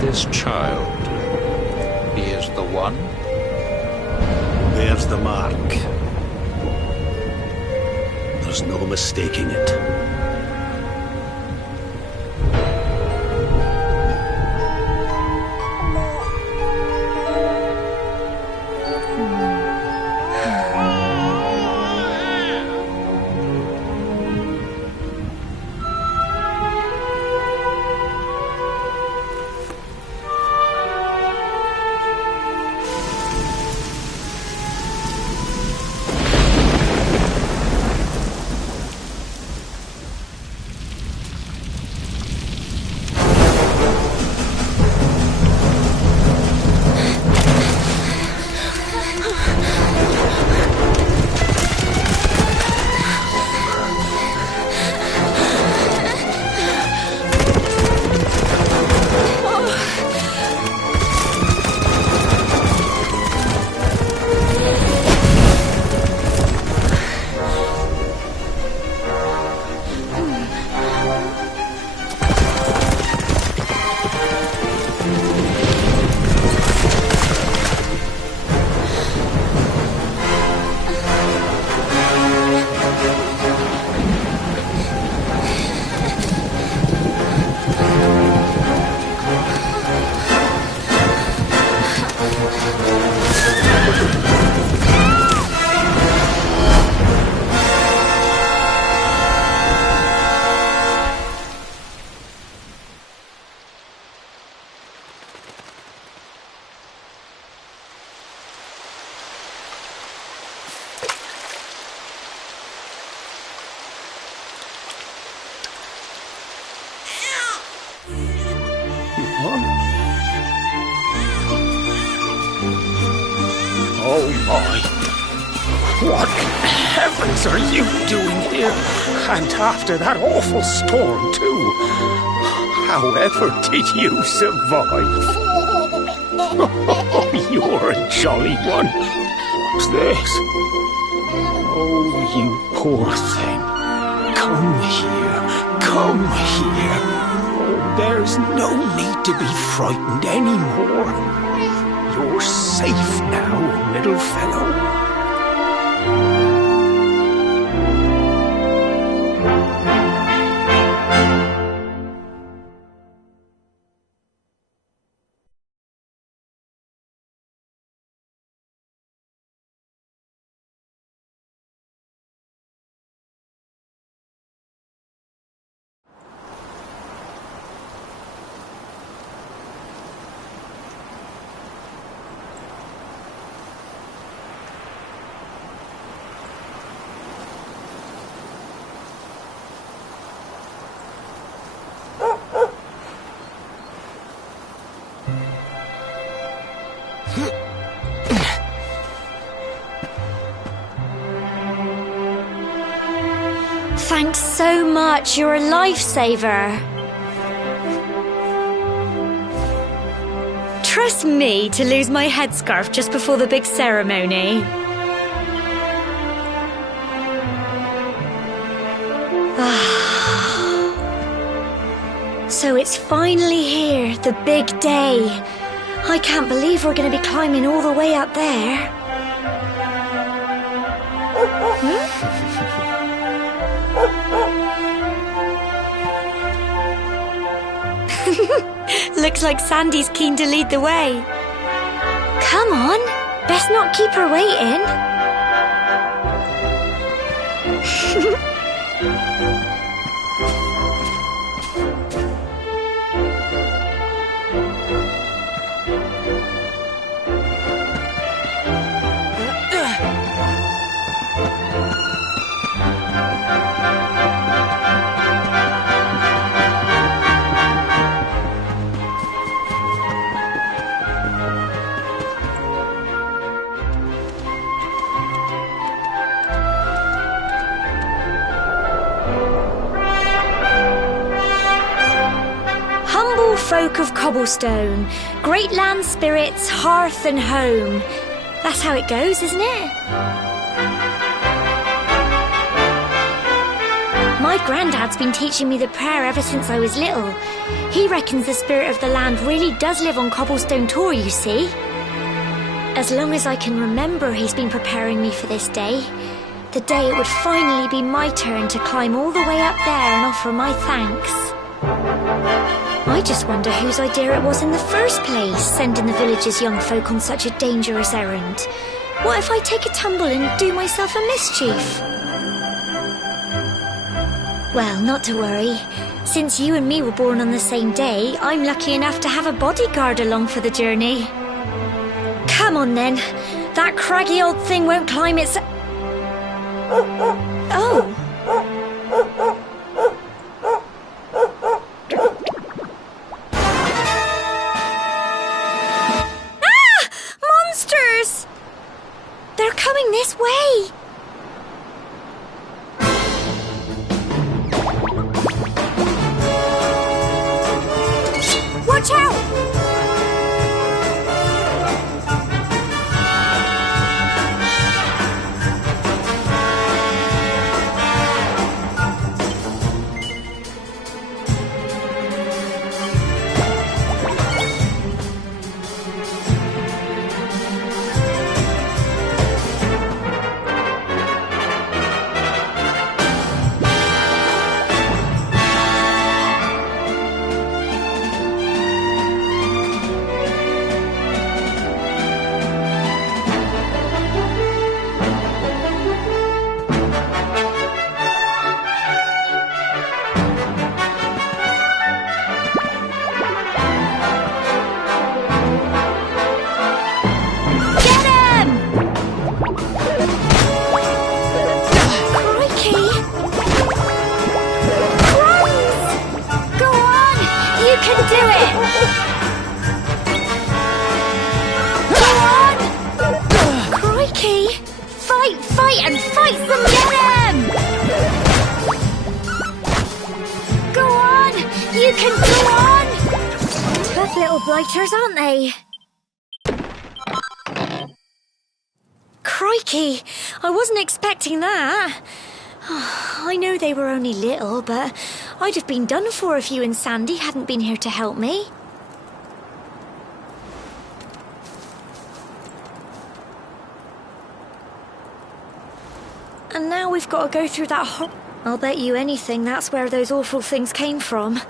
This child, he is the one? There's the mark. There's no mistaking it. Oh my! What in heavens are you doing here? And after that awful storm, too. However did you survive? Oh, you're a jolly one. What's this? Oh, you poor thing. Come here. Come here. Oh, there's no need to be frightened anymore. You're safe now, little fellow. Thanks so much, you're a lifesaver. Trust me to lose my headscarf just before the big ceremony. So it's finally here, the big day. I can't believe we're going to be climbing all the way up there. Looks like Sandy's keen to lead the way. Come on, best not keep her waiting. folk of Cobblestone, great land spirits, hearth and home. That's how it goes, isn't it? My granddad's been teaching me the prayer ever since I was little. He reckons the spirit of the land really does live on Cobblestone Tor, you see. As long as I can remember, he's been preparing me for this day. The day it would finally be my turn to climb all the way up there and offer my thanks. I just wonder whose idea it was in the first place, sending the village's young folk on such a dangerous errand. What if I take a tumble and do myself a mischief? Well, not to worry. Since you and me were born on the same day, I'm lucky enough to have a bodyguard along for the journey. Come on then. That craggy old thing won't climb its... Oh. Ah! Monsters! They're coming this way. Watch out! Fight and fight them, get him! Go on! You can go on! Tough little blighters, aren't they? Crikey! I wasn't expecting that. I know they were only little, but I'd have been done for if you and Sandy hadn't been here to help me. And now we've got to go through that I'll bet you anything that's where those awful things came from.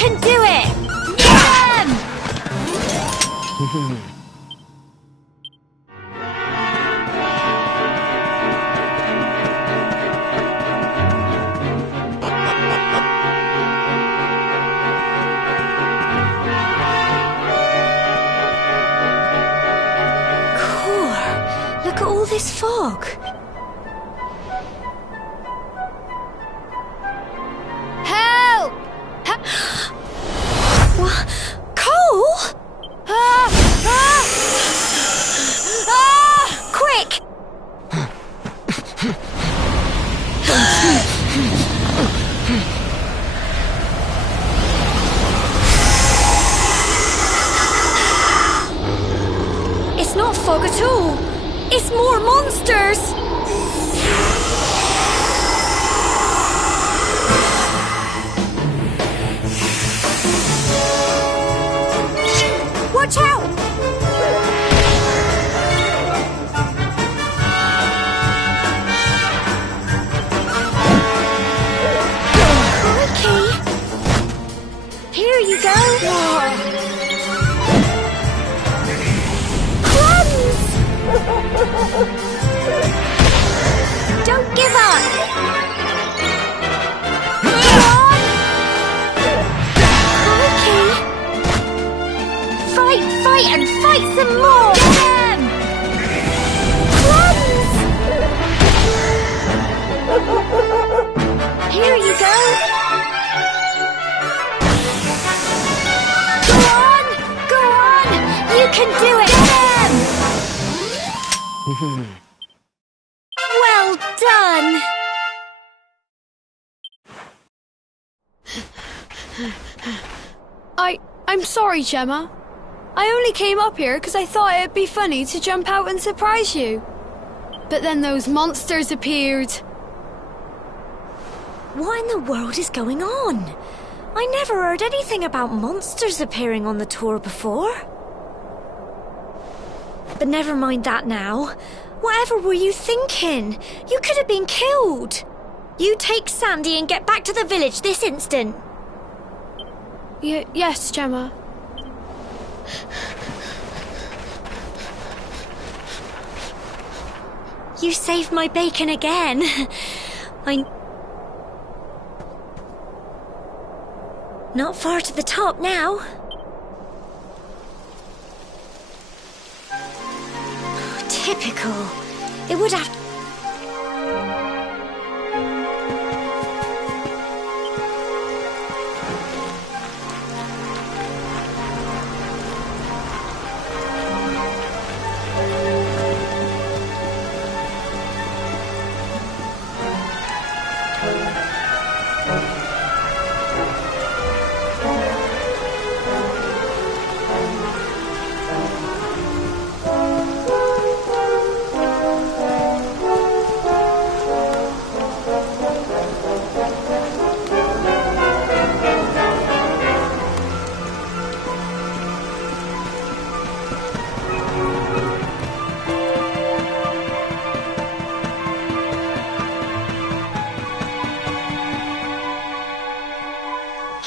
can do it! Get him! Core, look at all this fog. Help! What? Cole? Quick! It's not fog at all. It's more monsters. Watch out! Crikey! Here you go. Crumbs! Don't give up. Come on! Crikey! Fight, and fight some more! Get him! Crumbs! Here you go! Go on! You can do it! Get him! Well done! I'm sorry, Gemma. I only came up here because I thought it'd be funny to jump out and surprise you. But then those monsters appeared. What in the world is going on? I never heard anything about monsters appearing on the tour before. But never mind that now. Whatever were you thinking? You could have been killed. You take Sandy and get back to the village this instant. Yes, Gemma. You saved my bacon again. Not far to the top now. Typical. It would have...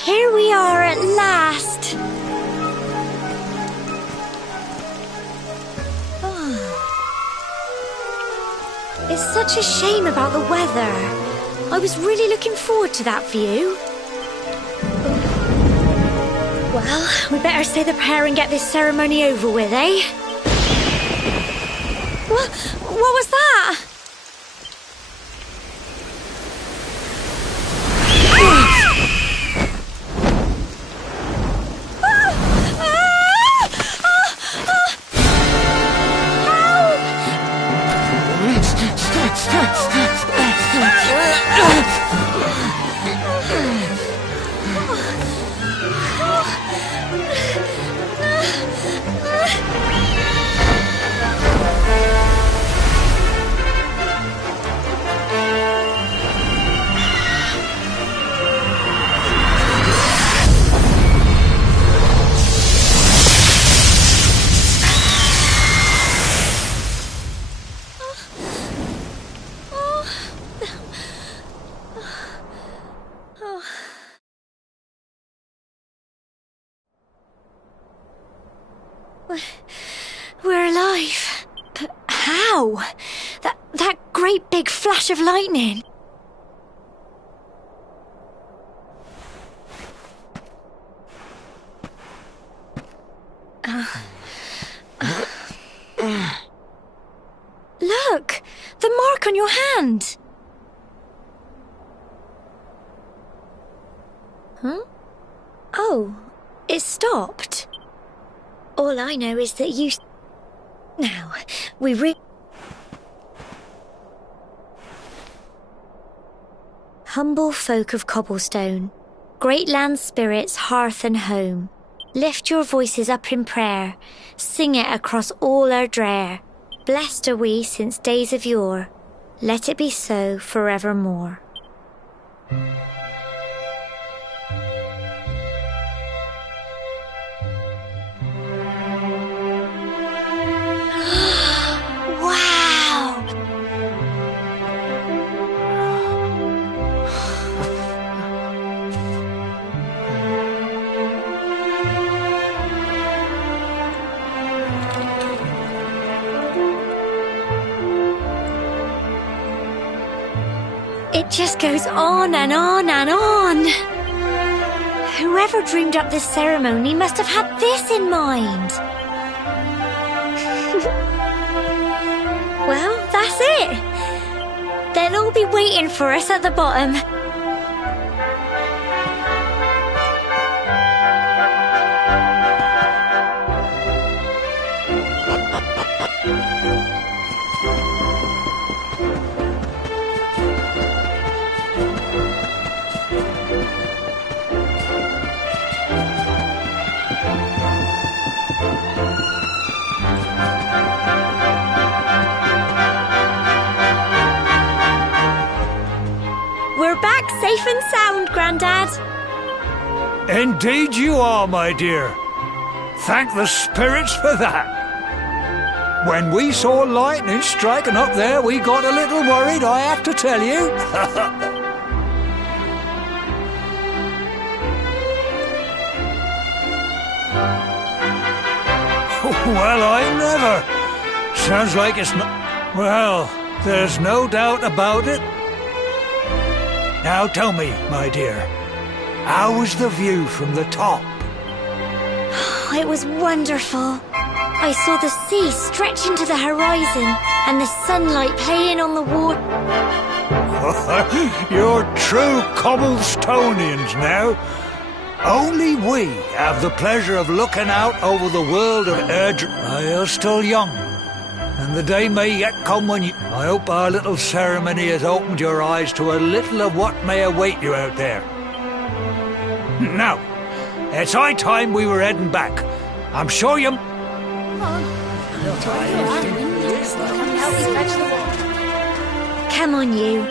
Here we are at last. It's such a shame about the weather. I was really looking forward to that view. Well, we better say the prayer and get this ceremony over with, eh? What was that? We're alive. But how? That great big flash of lightning. Look! The mark on your hand! Huh? Oh, it stopped. All I know is that you... Now, we Humble folk of Cobblestone, great land spirits, hearth and home, lift your voices up in prayer, sing it across all our drear. Blessed are we since days of yore, let it be so forevermore. Wow! It just goes on and on and on. Whoever dreamed up this ceremony must have had this in mind. Well, that's it. They'll all be waiting for us at the bottom. We're back safe and sound, Grandad. Indeed you are, my dear. Thank the spirits for that. When we saw lightning striking up there, we got a little worried, I have to tell you. Well, I never. Sounds like it's not... Well, there's no doubt about it. Now tell me, my dear, how was the view from the top? It was wonderful. I saw the sea stretch into the horizon and the sunlight playing on the water. You're true Cobblestonians now. Only we have the pleasure of looking out over the world of Erdre. You're still young, and the day may yet come when you... I hope our little ceremony has opened your eyes to a little of what may await you out there. Now, it's high time we were heading back. I'm sure you... Come on, you.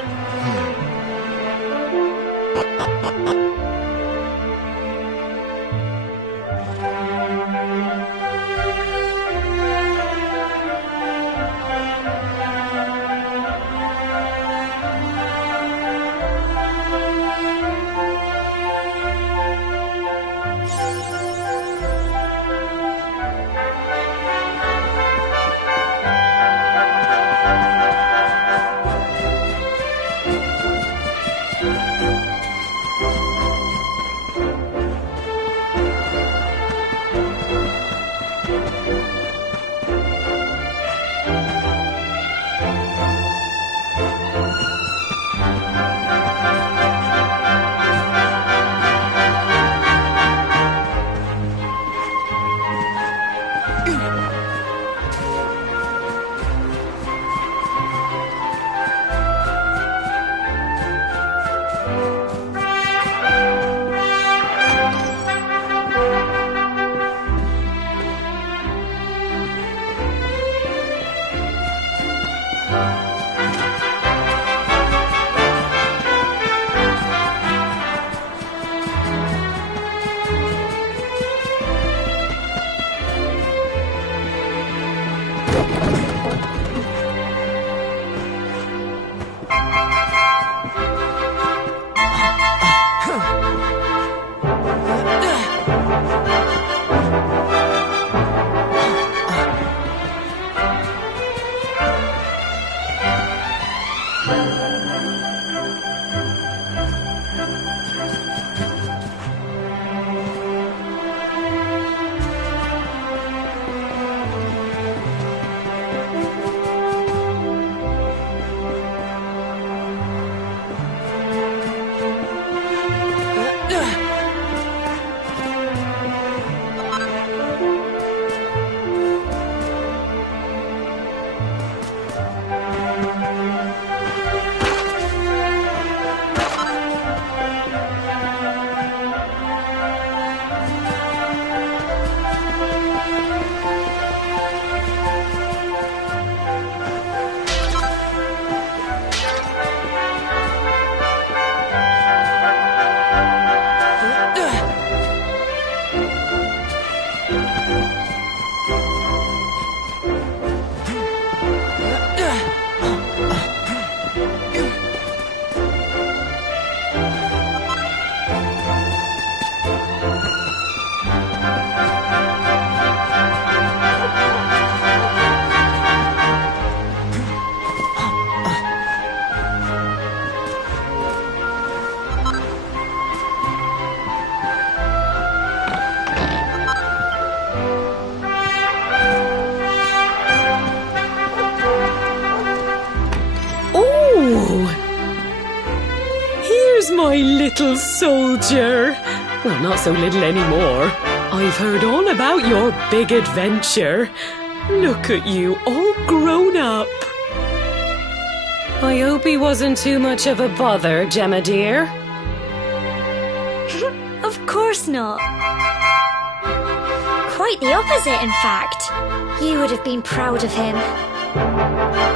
little soldier. Well, not so little anymore. I've heard all about your big adventure. Look at you, all grown up. I hope he wasn't too much of a bother, Gemma dear. Of course not. Quite the opposite, in fact. You would have been proud of him.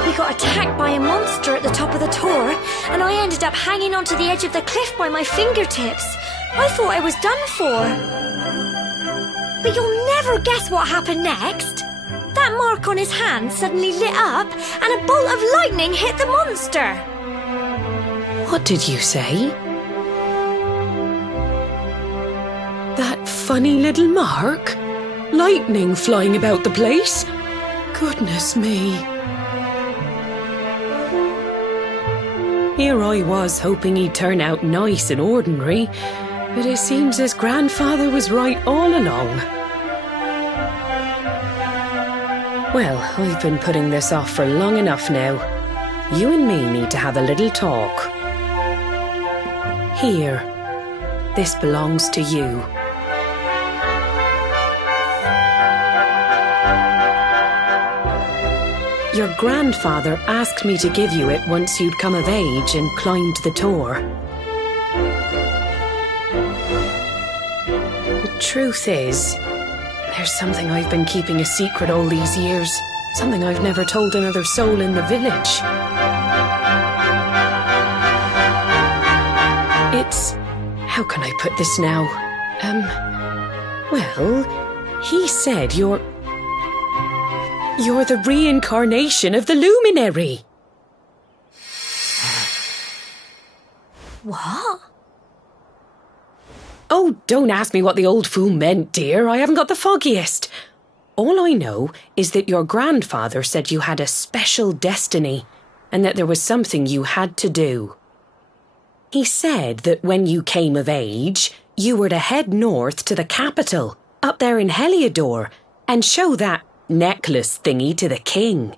We got attacked by a monster at the top of the Tor, and I ended up hanging onto the edge of the cliff by my fingertips. I thought I was done for. But you'll never guess what happened next. That mark on his hand suddenly lit up, and a bolt of lightning hit the monster. What did you say? That funny little mark? Lightning flying about the place? Goodness me. Here I was hoping he'd turn out nice and ordinary, but it seems his grandfather was right all along. Well, I've been putting this off for long enough now. You and me need to have a little talk. Here. This belongs to you. Your grandfather asked me to give you it once you'd come of age and climbed the Tor. The truth is, there's something I've been keeping a secret all these years. Something I've never told another soul in the village. It's... how can I put this now? Well, he said you're the reincarnation of the luminary. What? Oh, don't ask me what the old fool meant, dear. I haven't got the foggiest. All I know is that your grandfather said you had a special destiny and that there was something you had to do. He said that when you came of age, you were to head north to the capital, up there in Heliodor, and show that necklace thingy to the king.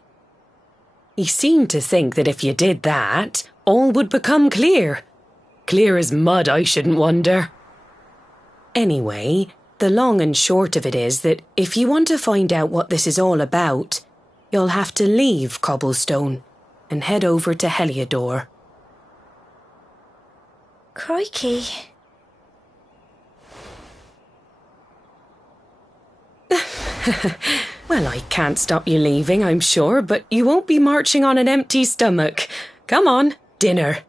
He seemed to think that if you did that, all would become clear. Clear as mud, I shouldn't wonder. Anyway, the long and short of it is that if you want to find out what this is all about, you'll have to leave Cobblestone and head over to Heliodor. Crikey. Well, I can't stop you leaving, I'm sure, but you won't be marching on an empty stomach. Come on, dinner.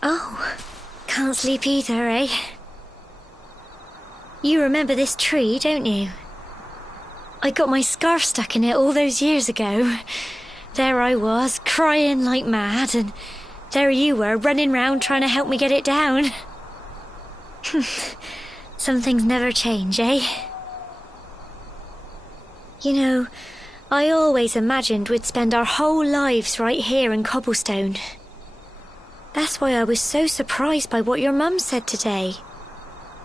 Oh, can't sleep either, eh? You remember this tree, don't you? I got my scarf stuck in it all those years ago. There I was, crying like mad, and there you were, running round trying to help me get it down. Some things never change, eh? You know, I always imagined we'd spend our whole lives right here in Cobblestone. That's why I was so surprised by what your mum said today.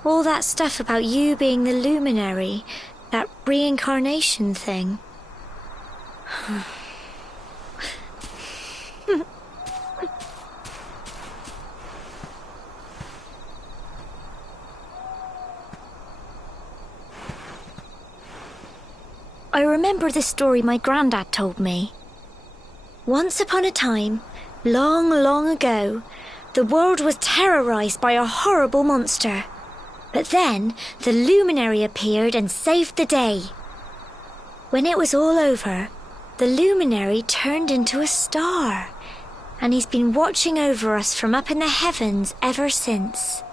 All that stuff about you being the luminary, that reincarnation thing. remember the story my granddad told me. Once upon a time, long, long ago, the world was terrorised by a horrible monster. But then the luminary appeared and saved the day. When it was all over, the luminary turned into a star, and he's been watching over us from up in the heavens ever since.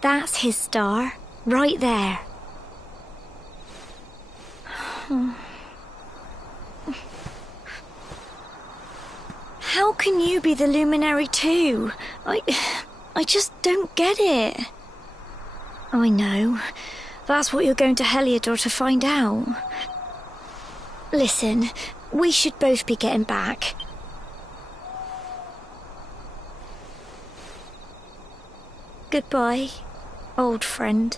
That's his star, right there. How can you be the luminary too? I just don't get it. I know. That's what you're going to Heliodor to find out. Listen, we should both be getting back. Goodbye, old friend.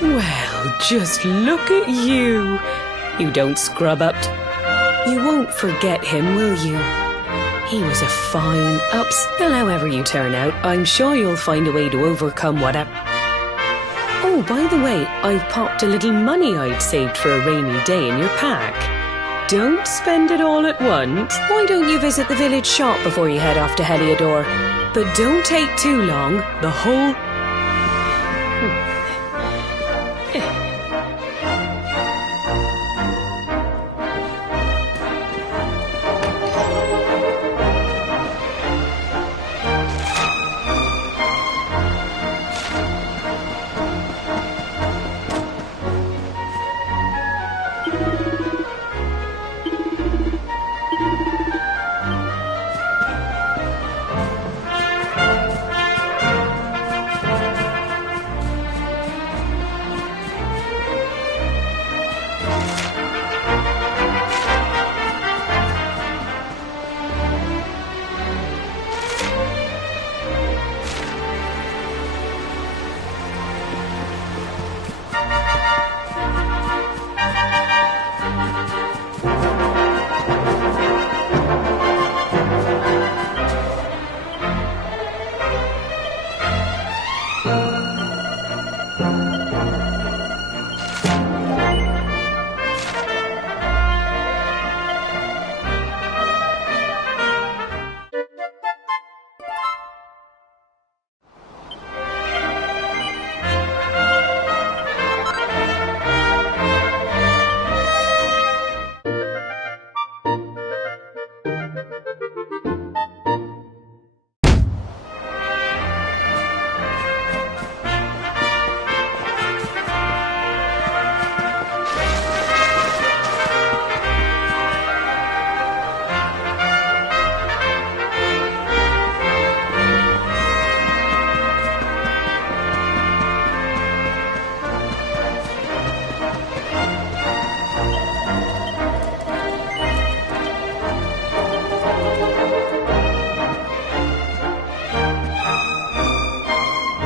Well, just look at you. You don't scrub up. You won't forget him, will you? He was a fine well, however you turn out, I'm sure you'll find a way to overcome whatever. Oh, by the way, I've popped a little money I'd saved for a rainy day in your pack. Don't spend it all at once. Why don't you visit the village shop before you head off to Heliodor? But don't take too long. The whole...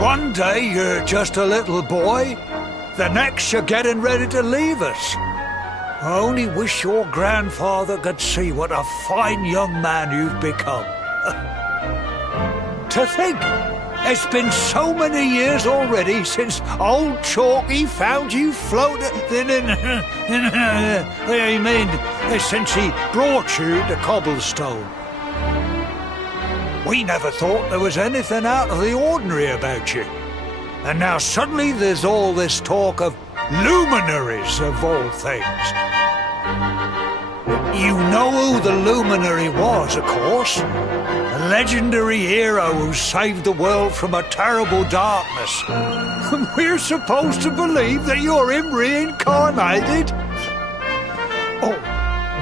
One day you're just a little boy, the next you're getting ready to leave us. I only wish your grandfather could see what a fine young man you've become. To think, it's been so many years already since old Chalky found you floating since he brought you to Cobblestone. We never thought there was anything out of the ordinary about you. And now suddenly there's all this talk of luminaries of all things. You know who the luminary was, of course. A legendary hero who saved the world from a terrible darkness. And we're supposed to believe that you're him reincarnated? Oh,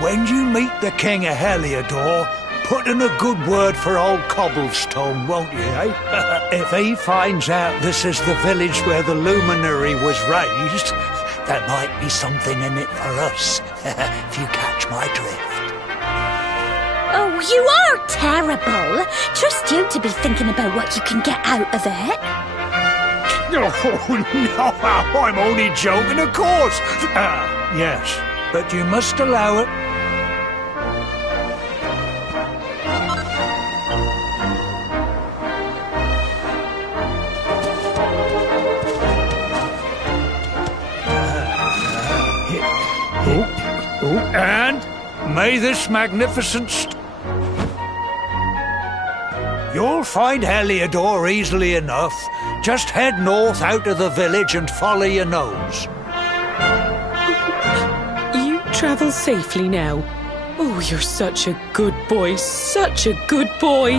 when you meet the King of Heliodor, put in a good word for old Cobblestone, won't you, eh? If he finds out this is the village where the luminary was raised, there might be something in it for us, if you catch my drift. Oh, you are terrible. Trust you to be thinking about what you can get out of it. Oh, no, I'm only joking, of course. Yes, but you must allow it. And may this magnificent... You'll find Heliodor easily enough. Just head north out of the village and follow your nose. You travel safely now. Oh, you're such a good boy, such a good boy.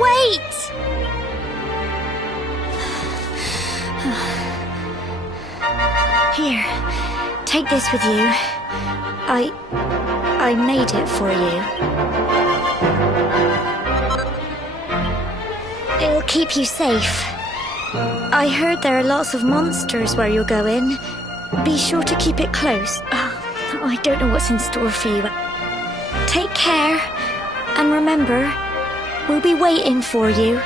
Wait! Here, take this with you. I made it for you. It'll keep you safe. I heard there are lots of monsters where you're going. Be sure to keep it close. Oh, I don't know what's in store for you. Take care, and remember, we'll be waiting for you.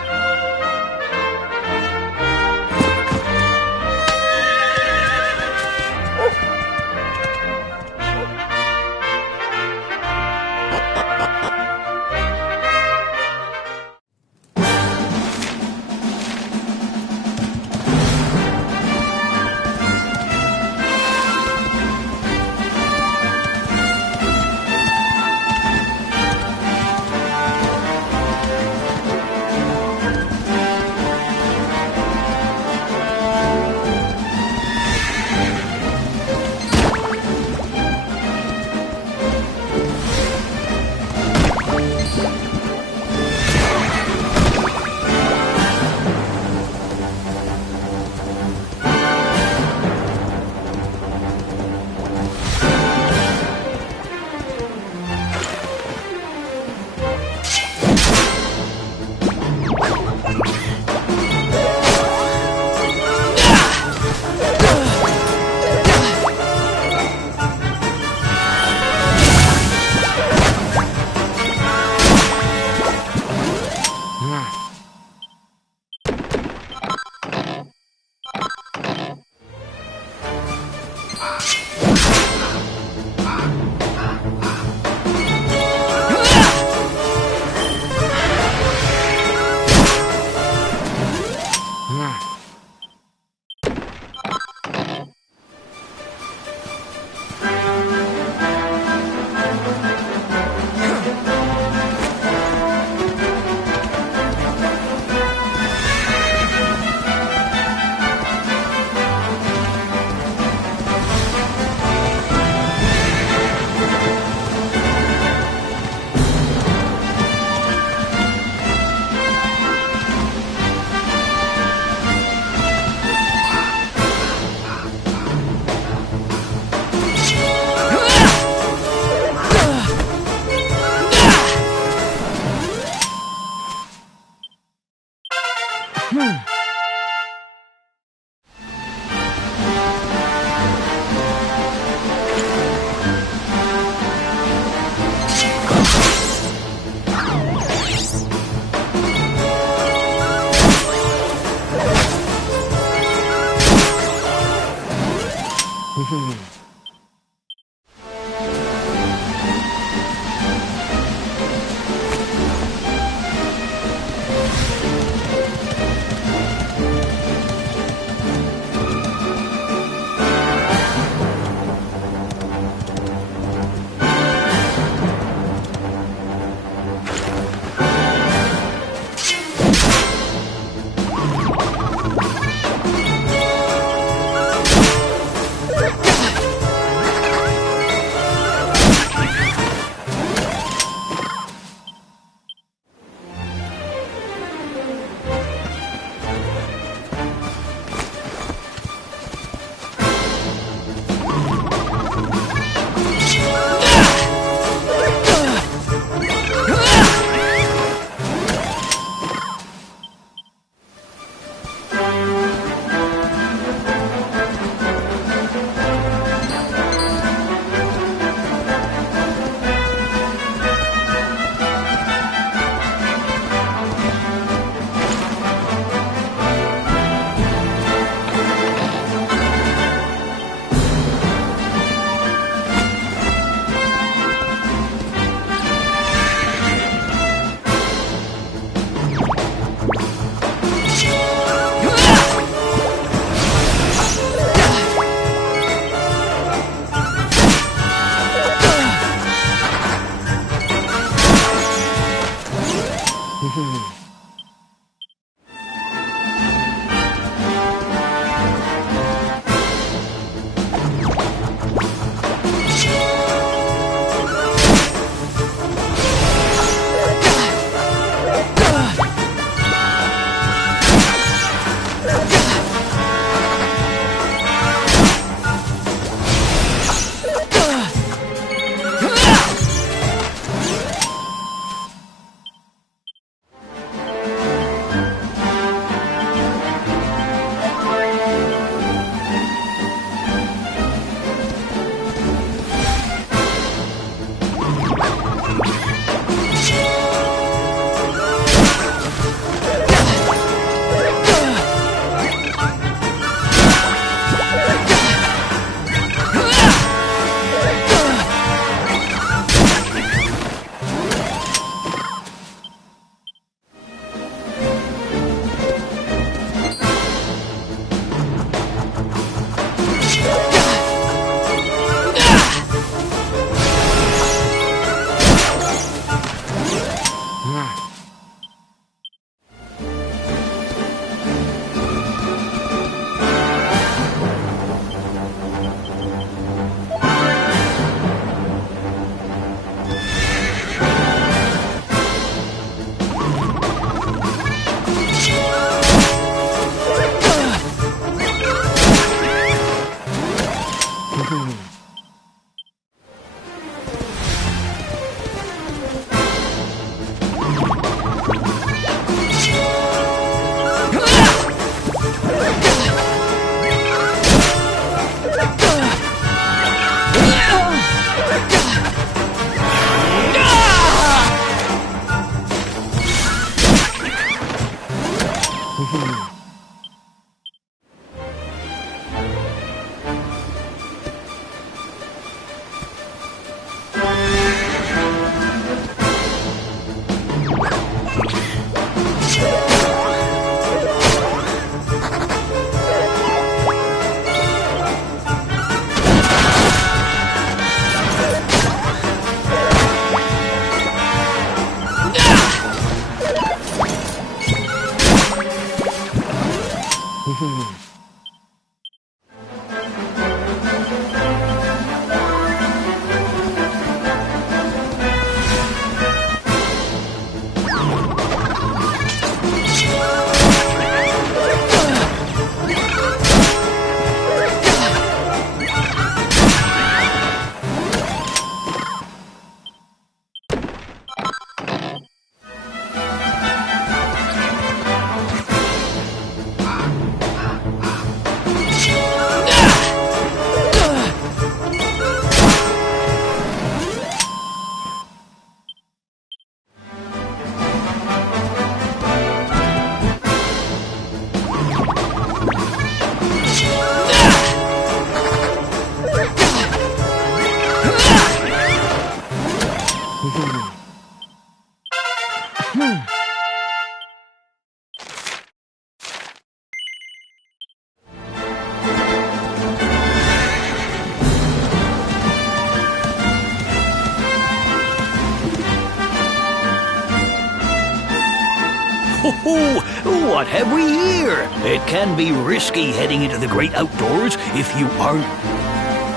Oh, what have we here? It can be risky heading into the great outdoors if you aren't...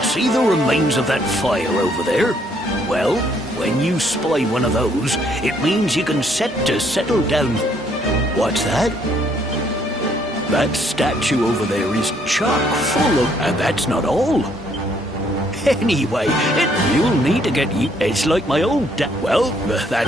See the remains of that fire over there? Well, when you spy one of those, it means you can set to settle down. What's that? That statue over there is chock full of... And that's not all. Anyway, you'll need to get... It's like my old dad... Well, that...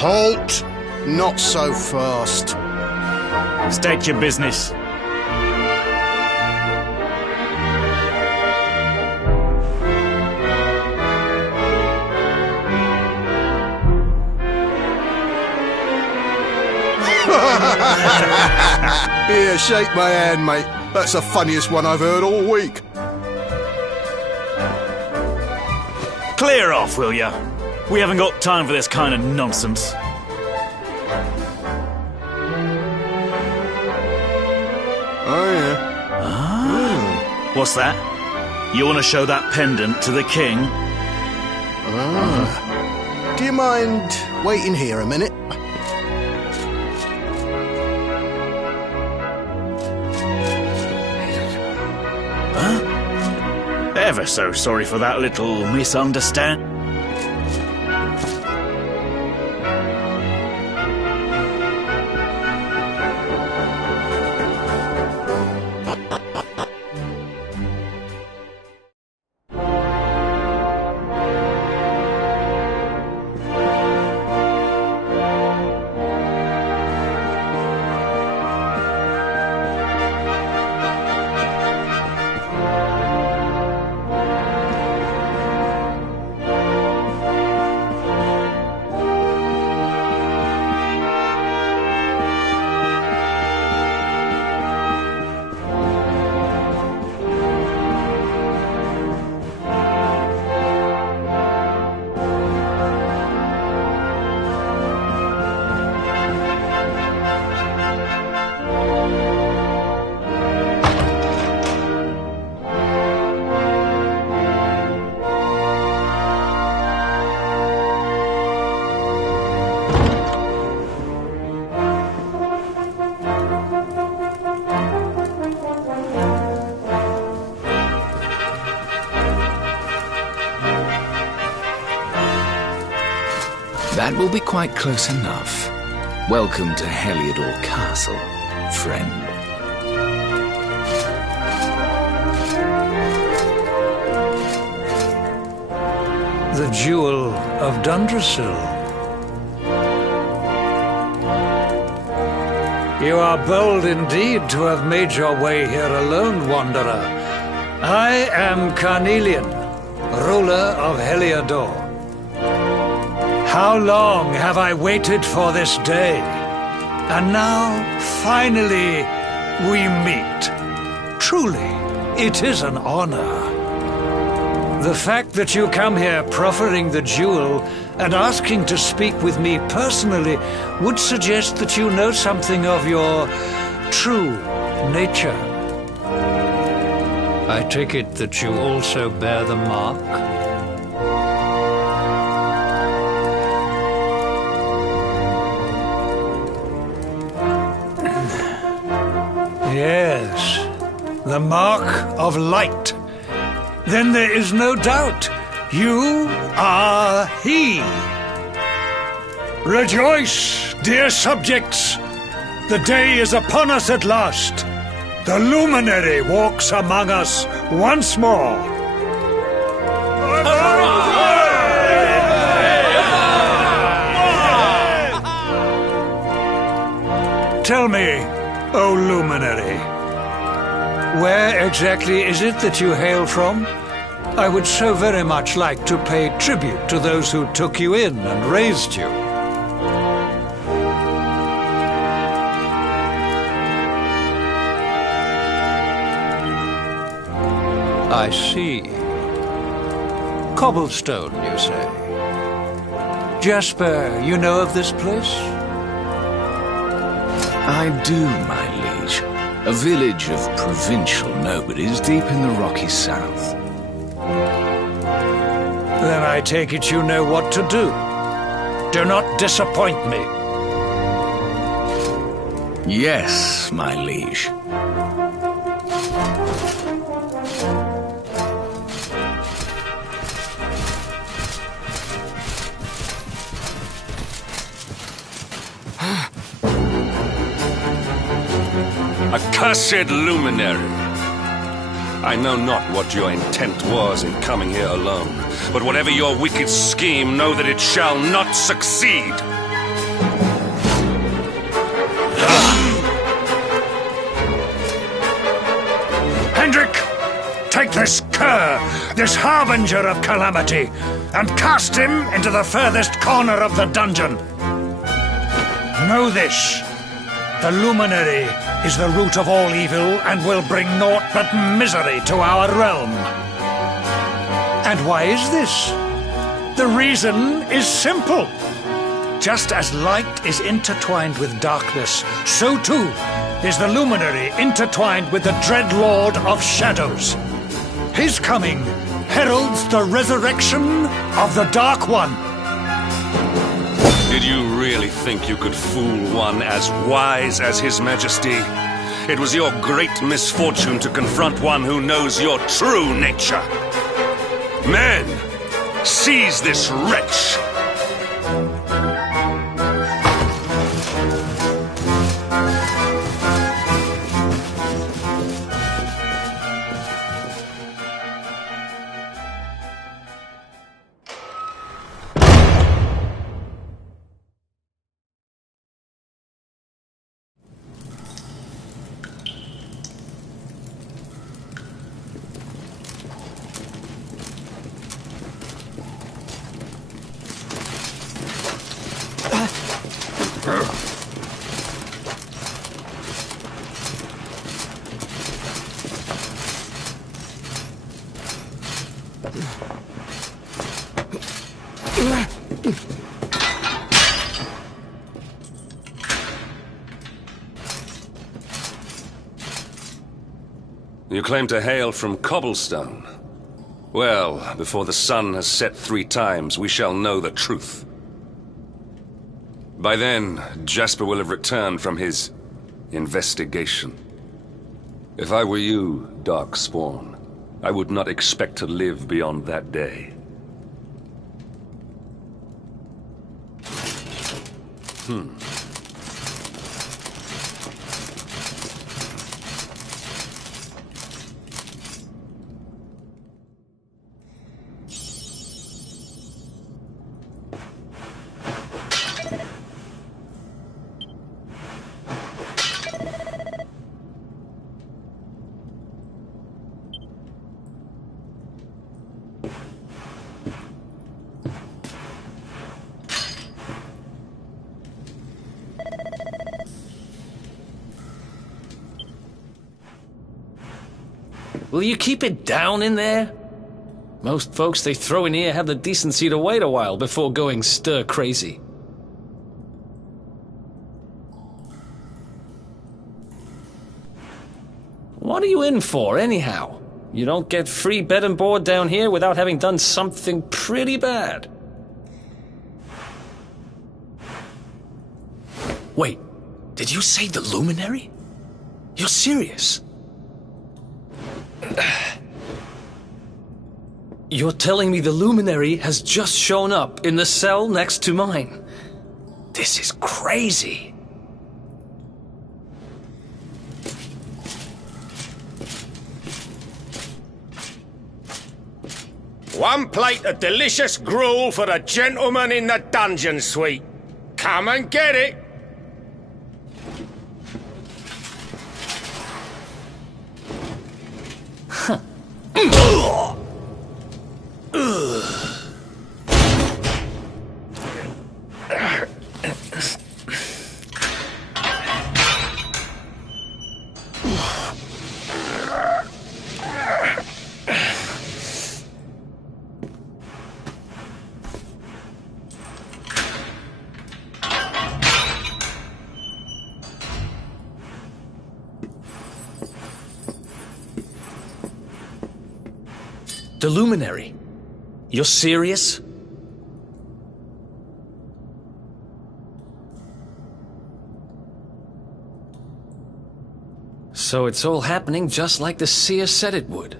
Halt! Not so fast. State your business. Here, shake my hand, mate. That's the funniest one I've heard all week. Clear off, will ya? We haven't got time for this kind of nonsense. Oh, yeah. What's that? You want to show that pendant to the king? Do you mind waiting here a minute? Ever so sorry for that little misunderstanding. That will be quite close enough. Welcome to Heliodor Castle, friend. the Jewel of Dundrasil. You are bold indeed to have made your way here alone, Wanderer. I am Carnelian, ruler of Heliodor. How long have I waited for this day? And now, finally, we meet. Truly, it is an honor. The fact that you come here proffering the jewel and asking to speak with me personally would suggest that you know something of your true nature. I take it that you also bear the mark? Yes, the mark of light. Then there is no doubt. You are he. Rejoice, dear subjects. The day is upon us at last. The luminary walks among us once more. Tell me, O luminary, where exactly is it that you hail from? I would so very much like to pay tribute to those who took you in and raised you. I see. Cobblestone, you say? Jasper, you know of this place? I do, my liege. A village of provincial nobodies deep in the rocky south. Then I take it you know what to do. Do not disappoint me. Yes, my liege. Accursed luminary! I know not what your intent was in coming here alone, but whatever your wicked scheme, know that it shall not succeed! Hendrik! Take this cur, this harbinger of calamity, and cast him into the furthest corner of the dungeon. Know this. The luminary is the root of all evil and will bring naught but misery to our realm. And why is this? The reason is simple. Just as light is intertwined with darkness, so too is the luminary intertwined with the dread Lord of Shadows. His coming heralds the resurrection of the Dark One. Did you really think you could fool one as wise as His Majesty? It was your great misfortune to confront one who knows your true nature. Men, seize this wretch! You claim to hail from Cobblestone. Well, before the sun has set 3 times, we shall know the truth. By then, Jasper will have returned from his investigation. If I were you, Darkspawn, I would not expect to live beyond that day. will you keep it down in there? Most folks they throw in here have the decency to wait a while before going stir crazy. What are you in for, anyhow? You don't get free bed and board down here without having done something pretty bad. Wait, did you say the Luminary? You're serious? You're telling me the Luminary has just shown up in the cell next to mine? This is crazy. One plate of delicious gruel for the gentleman in the dungeon suite. Come and get it. Huh. The Luminary? You're serious? So it's all happening just like the seer said it would.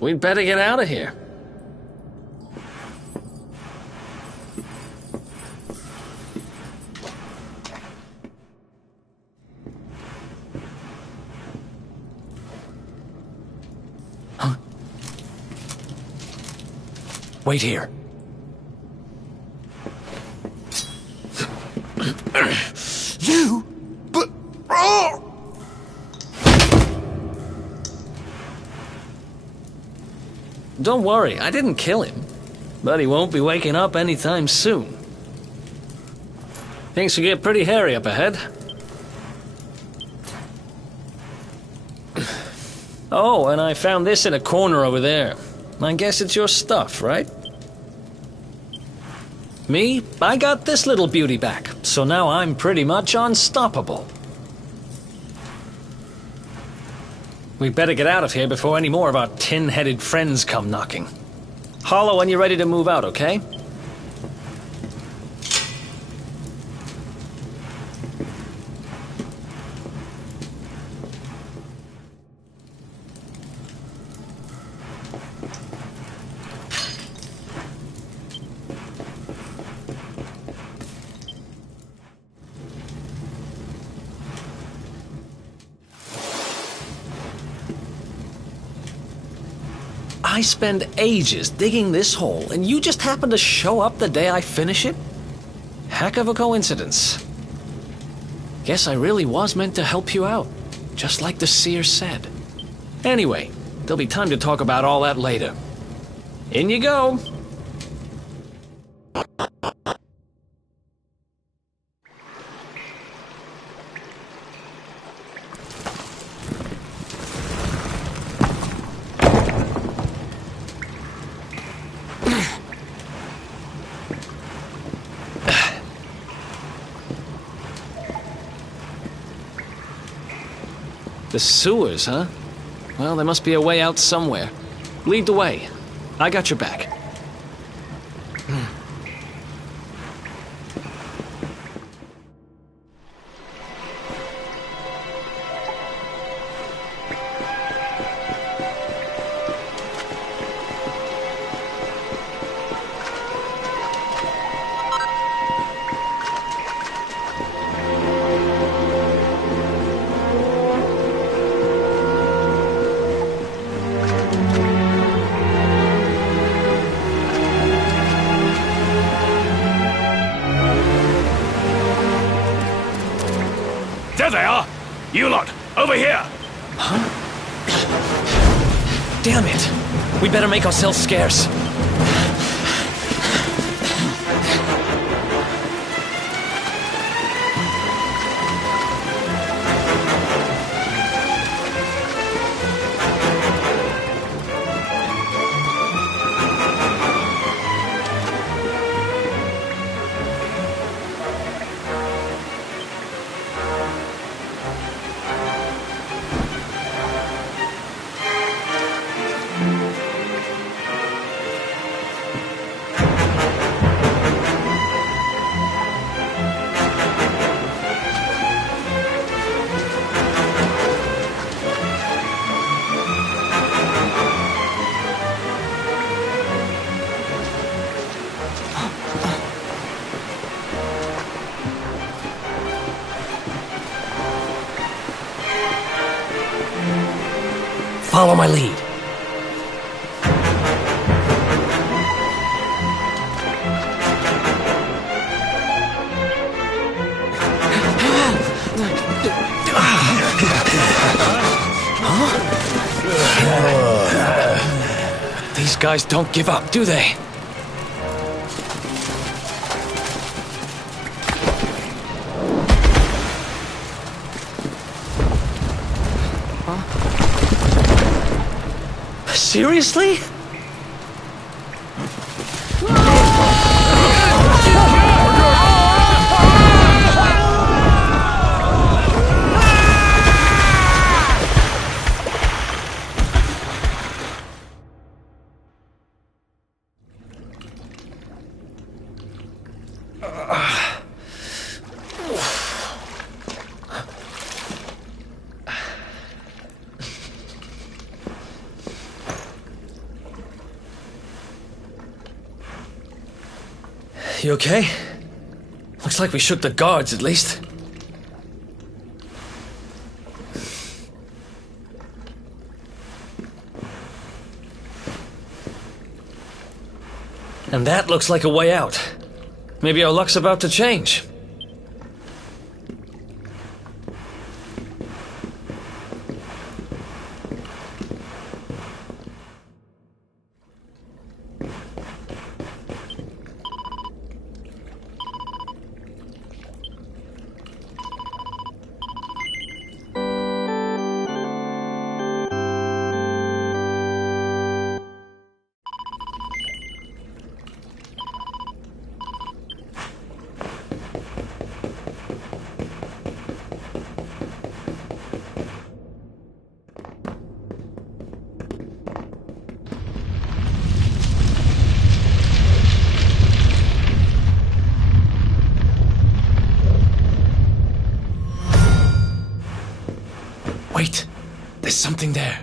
We'd better get out of here. Wait here. You? But... Oh! Don't worry, I didn't kill him. But he won't be waking up anytime soon. Things will get pretty hairy up ahead. Oh, and I found this in a corner over there. I guess it's your stuff, right? Me? I got this little beauty back, so now I'm pretty much unstoppable. We better get out of here before any more of our tin-headed friends come knocking. Holler when you're ready to move out, okay? I spend ages digging this hole, and you just happen to show up the day I finish it? Heck of a coincidence. Guess I really was meant to help you out, just like the seer said. Anyway, there'll be time to talk about all that later. In you go. The sewers, huh? Well, there must be a way out somewhere. Lead the way. I got your back. There they are! You lot, over here! Huh? Damn it! We better make ourselves scarce. Follow my lead. These guys don't give up, do they? Seriously? You okay? Looks like we shook the guards, at least. And that looks like a way out. Maybe our luck's about to change. Wait, there's something there.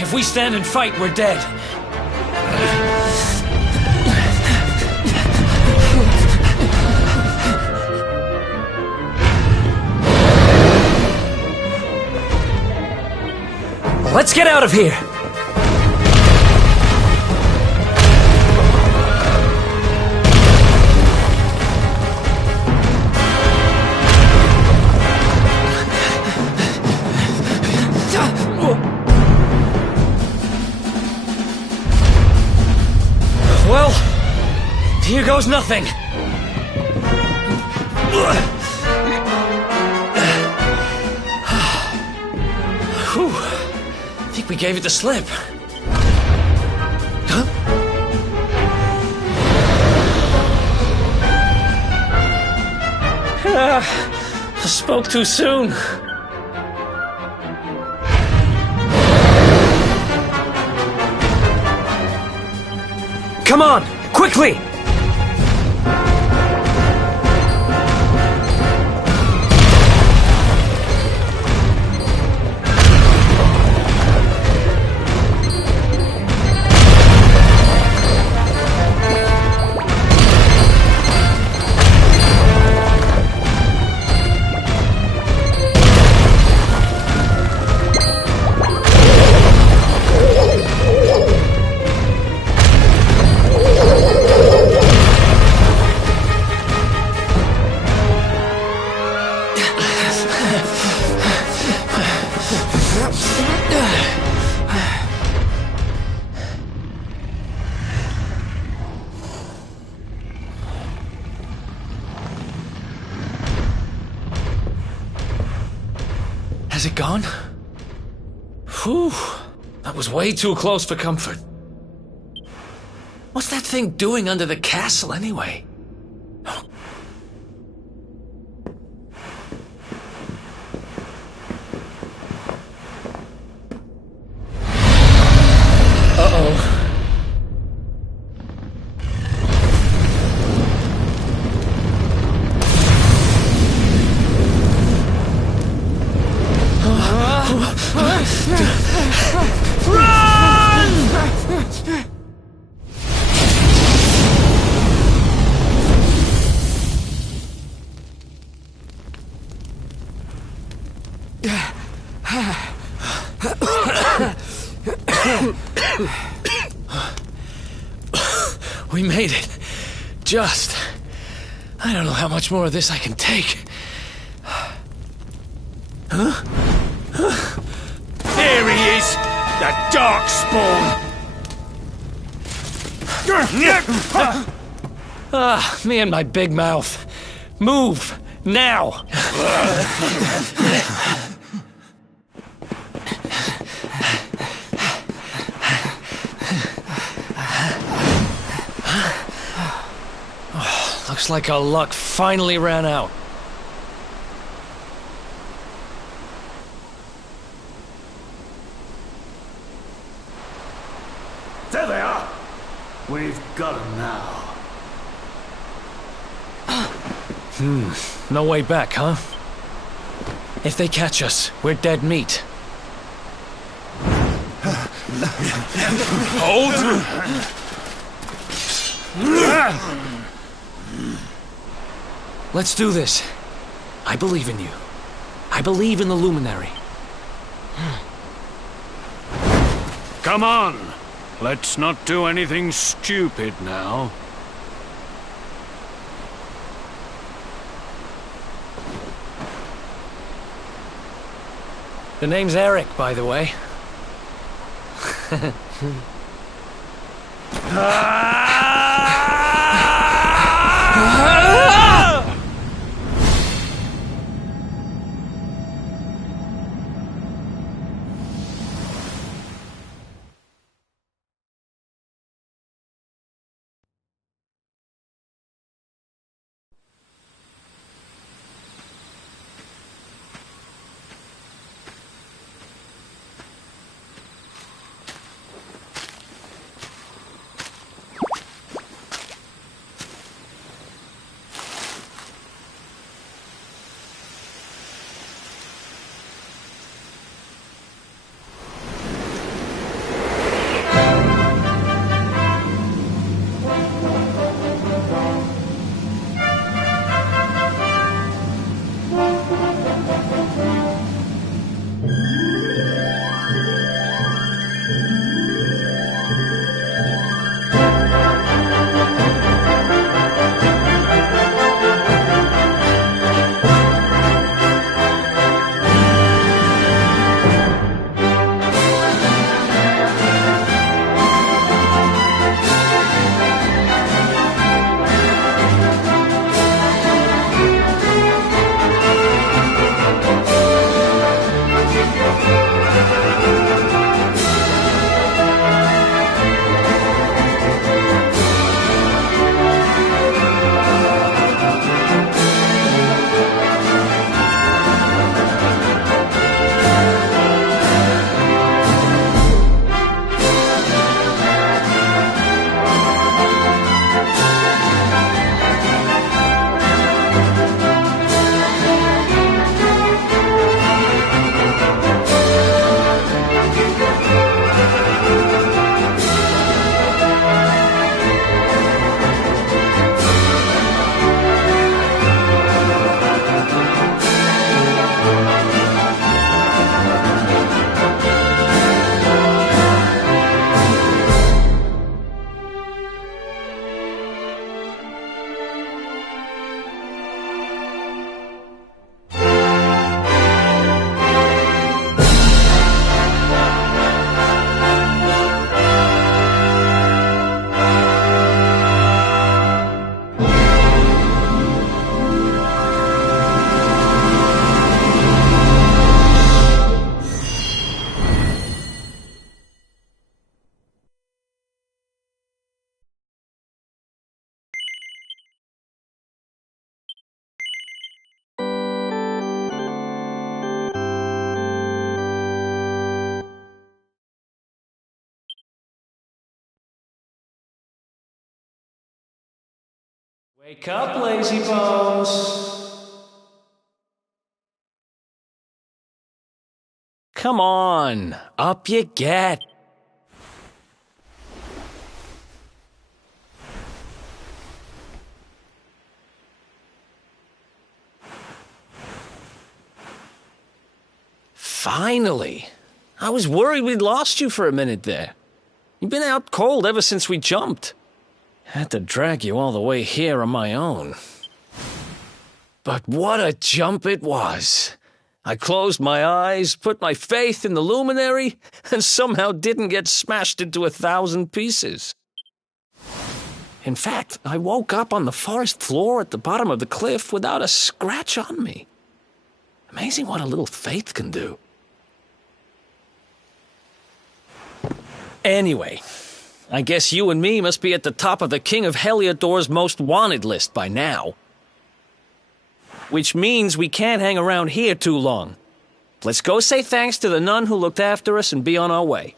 If we stand and fight, we're dead. Let's get out of here! Well, here goes nothing. Whew. I think we gave it the slip. Huh? I spoke too soon. Come on, quickly! Has it gone? Whew. That was way too close for comfort. What's that thing doing under the castle, anyway? I don't know how much more of this I can take. Huh? There he is! The Darkspawn! Me and my big mouth. Move! Now! Looks like our luck finally ran out. There they are! We've got them now. No way back, huh? If they catch us, we're dead meat. Hold! Let's do this. I believe in you. I believe in the Luminary. Come on! Let's not do anything stupid now. The name's Eric, by the way. Wake up, lazy bones! Come on, up you get! Finally! I was worried we'd lost you for a minute there. You've been out cold ever since we jumped. Had to drag you all the way here on my own. But what a jump it was! I closed my eyes, put my faith in the luminary, and somehow didn't get smashed into 1,000 pieces. In fact, I woke up on the forest floor at the bottom of the cliff without a scratch on me. Amazing what a little faith can do. Anyway, I guess you and me must be at the top of the King of Heliodor's most wanted list by now. Which means we can't hang around here too long. Let's go say thanks to the nun who looked after us and be on our way.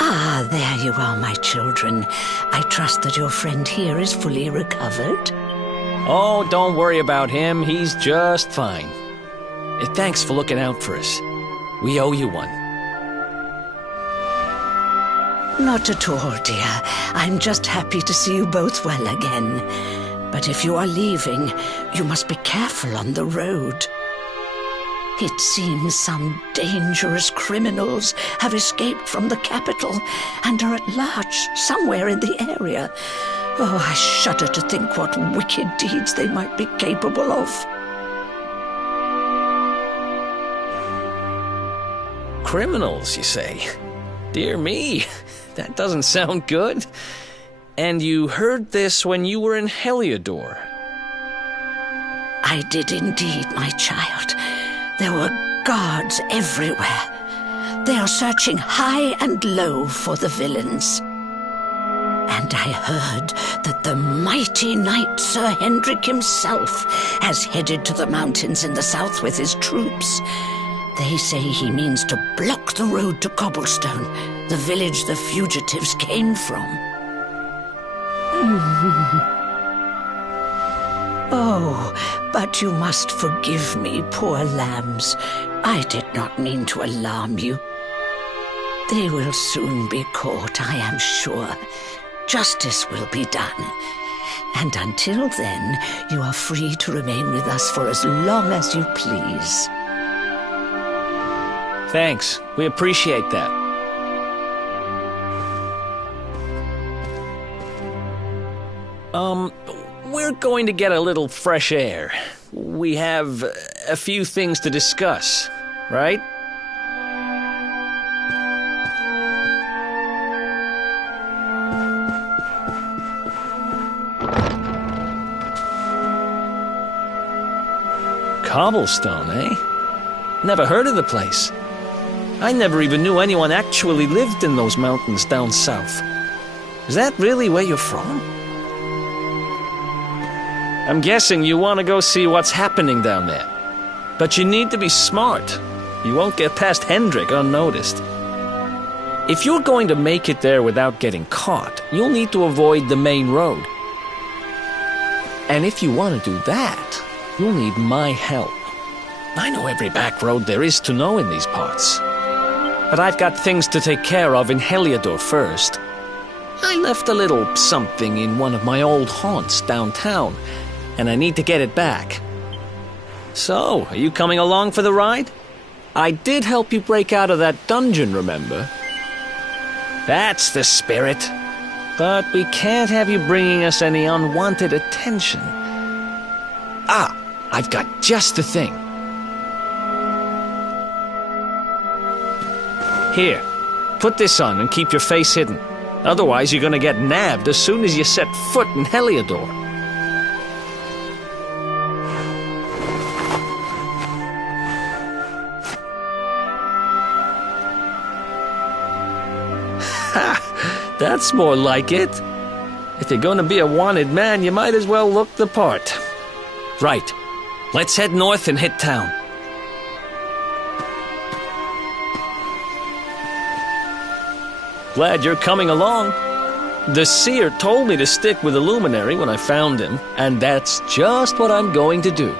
Ah, there you are, my children. I trust that your friend here is fully recovered. Oh, don't worry about him. He's just fine. Thanks for looking out for us. We owe you one. Not at all, dear. I'm just happy to see you both well again. But if you are leaving, you must be careful on the road. It seems some dangerous criminals have escaped from the capital and are at large somewhere in the area. Oh, I shudder to think what wicked deeds they might be capable of. Criminals, you say? Dear me, that doesn't sound good. And you heard this when you were in Heliodor? I did indeed, my child. There were guards everywhere. They are searching high and low for the villains. And I heard that the mighty knight Sir Hendrik himself has headed to the mountains in the south with his troops. They say he means to block the road to Cobblestone, the village the fugitives came from. Oh, but you must forgive me, poor lambs. I did not mean to alarm you. They will soon be caught, I am sure. Justice will be done. And until then, you are free to remain with us for as long as you please. Thanks. We appreciate that. We're going to get a little fresh air. We have a few things to discuss, right? Cobblestone, eh? Never heard of the place. I never even knew anyone actually lived in those mountains down south. Is that really where you're from? I'm guessing you want to go see what's happening down there. But you need to be smart. You won't get past Hendrik unnoticed. If you're going to make it there without getting caught, you'll need to avoid the main road. And if you want to do that, you'll need my help. I know every back road there is to know in these parts. But I've got things to take care of in Heliodor first. I left a little something in one of my old haunts downtown, and I need to get it back. So, are you coming along for the ride? I did help you break out of that dungeon, remember? That's the spirit. But we can't have you bringing us any unwanted attention. Ah, I've got just the thing. Here, put this on and keep your face hidden. Otherwise, you're gonna get nabbed as soon as you set foot in Heliodor. Ha! That's more like it. If you're gonna be a wanted man, you might as well look the part. Right. Let's head north and hit town. Glad you're coming along. The seer told me to stick with the luminary when I found him, and that's just what I'm going to do.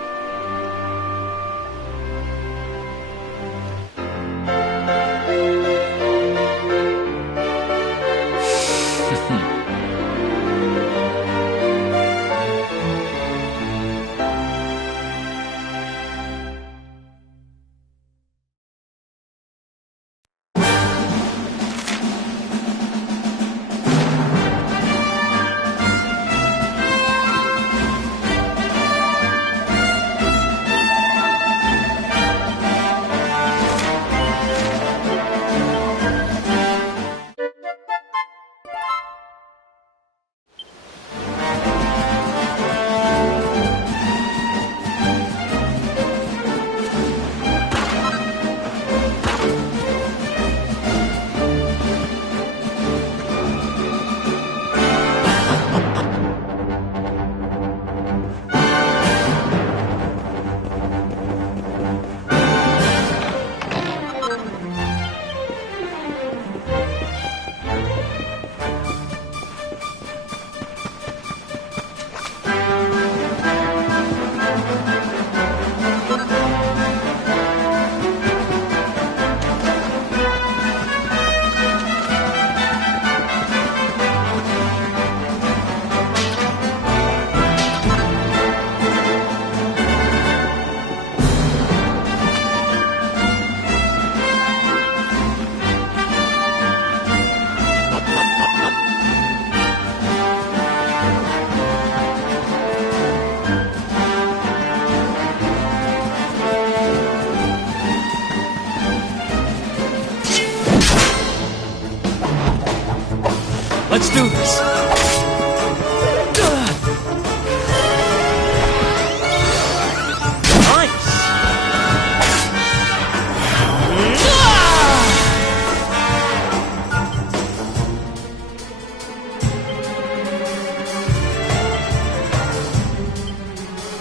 Let's do this.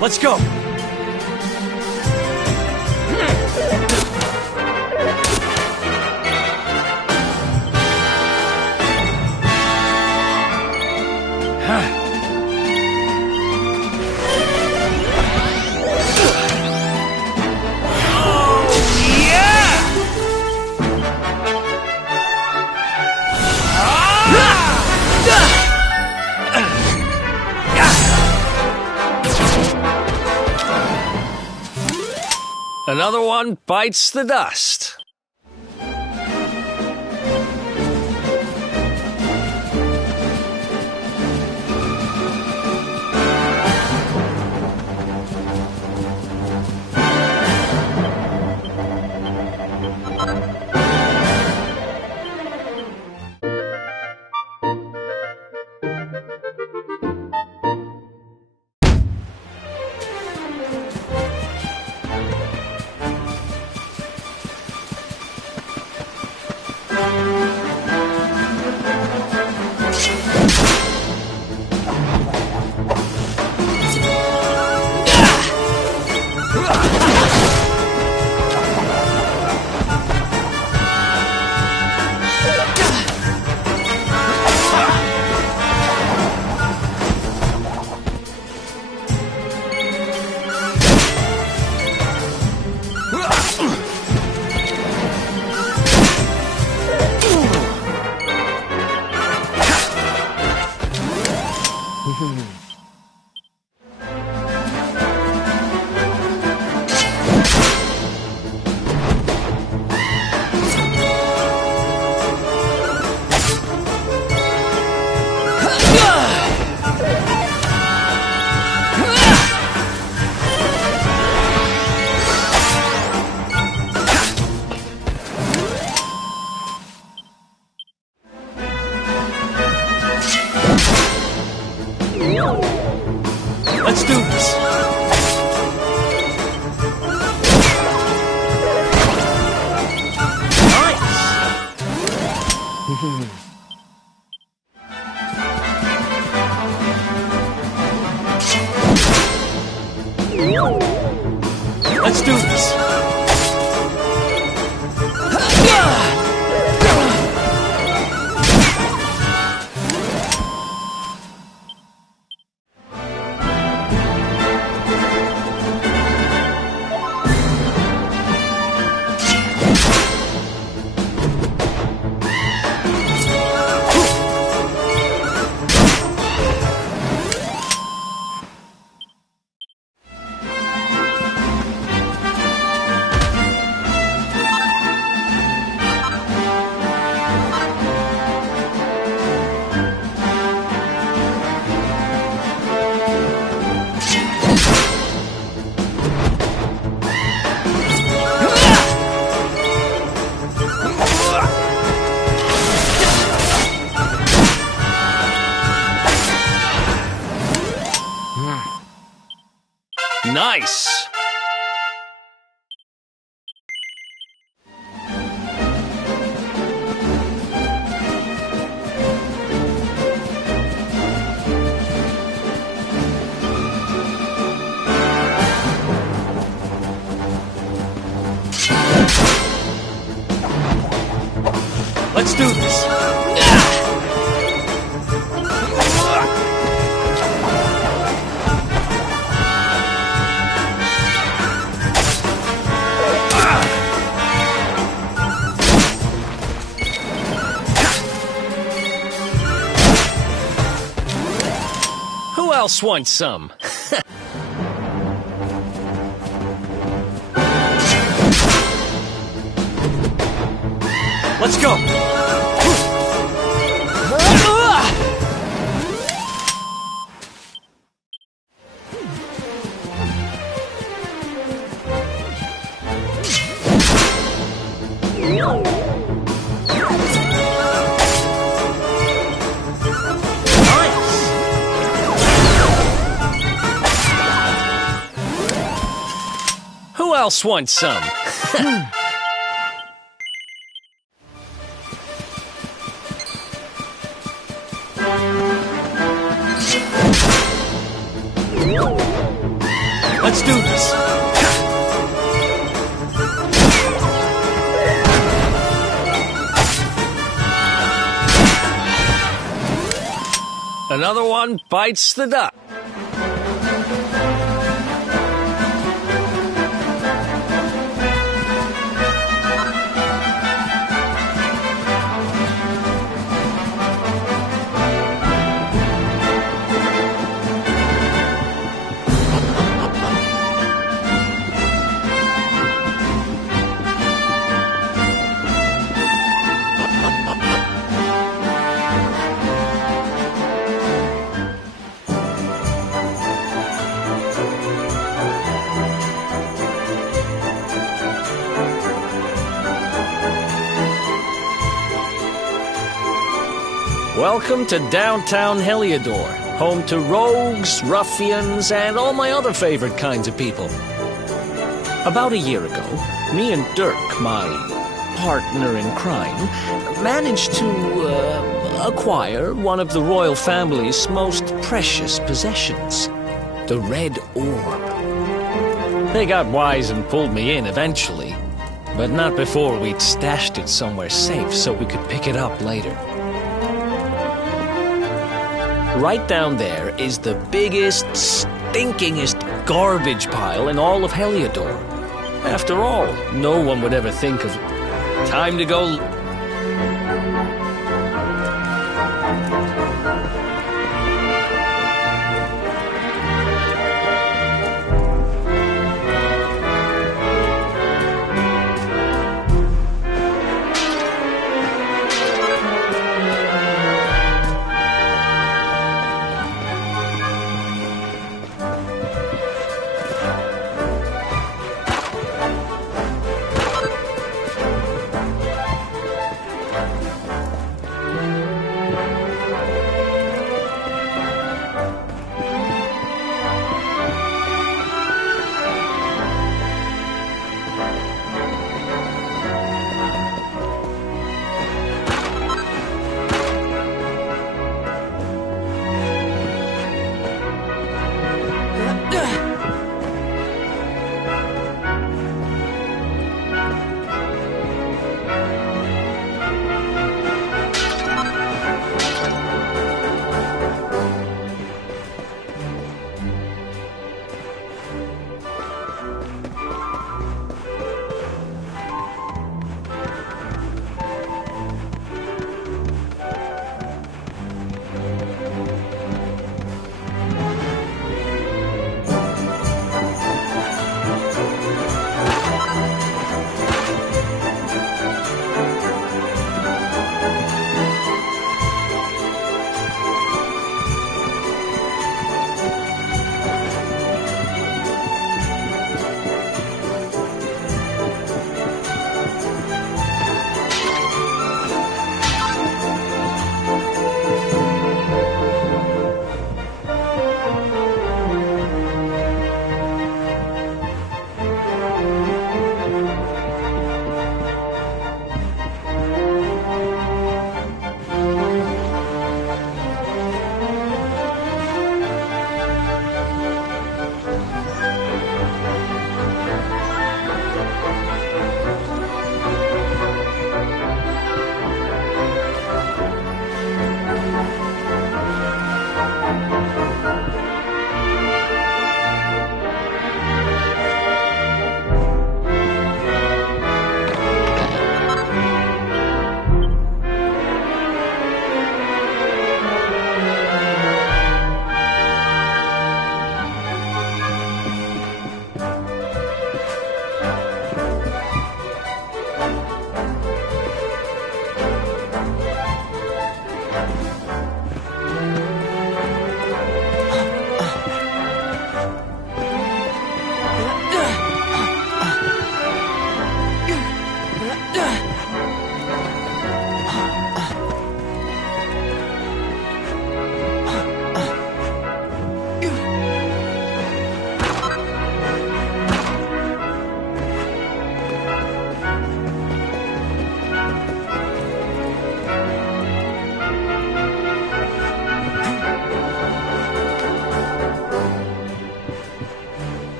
Let's go! Another one bites the dust. Let's do this. Let's do this. Nice! Let's do this! Who else wants some? Let's go! else wants some? Let's do this. Another one bites the dust. Welcome to downtown Heliodor, home to rogues, ruffians, and all my other favorite kinds of people. About a year ago, me and Dirk, my partner in crime, managed to acquire one of the royal family's most precious possessions, the Red Orb. They got wise and pulled me in eventually, but not before we'd stashed it somewhere safe so we could pick it up later. Right down there is the biggest, stinkingest garbage pile in all of Heliodor. After all, no one would ever think of it. Time to go.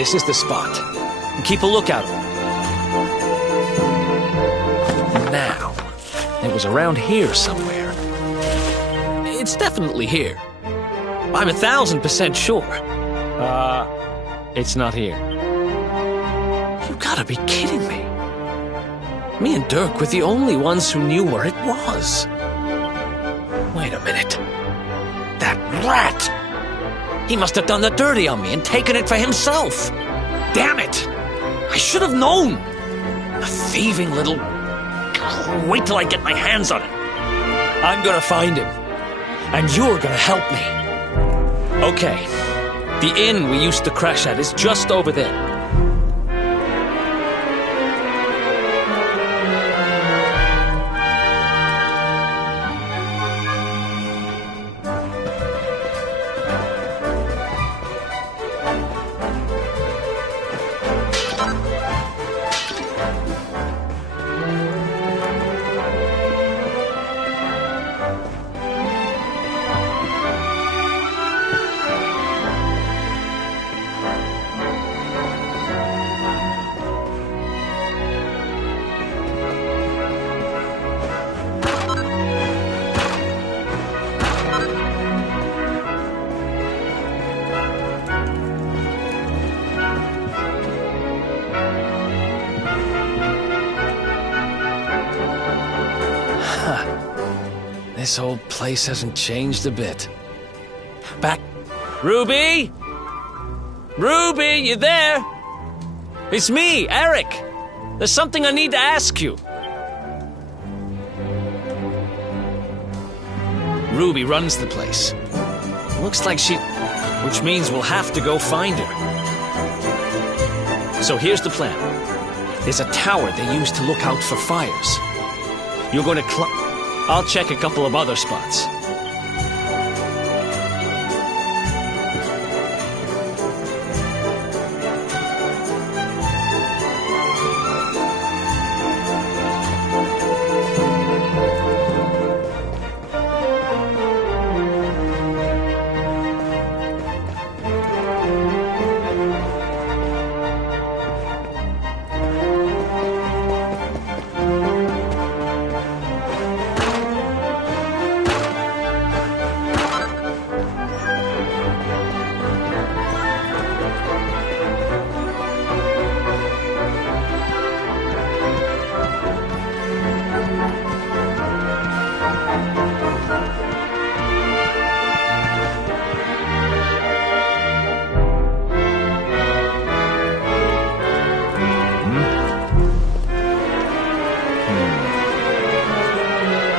This is the spot. Keep a lookout. Now, it was around here somewhere. It's definitely here. I'm 1,000% sure. It's not here. You gotta be kidding me. Me and Dirk were the only ones who knew where it was. Wait a minute. That rat! He must have done the dirty on me and taken it for himself. Damn it! I should have known! A thieving little... Wait till I get my hands on it. I'm gonna find him. And you're gonna help me. Okay. The inn we used to crash at is just over there. This whole place hasn't changed a bit. Back... Ruby? Ruby, you there? It's me, Eric. There's something I need to ask you. Ruby runs the place. Looks like she... Which means we'll have to go find her. So here's the plan. There's a tower they use to look out for fires. You're going to I'll check a couple of other spots.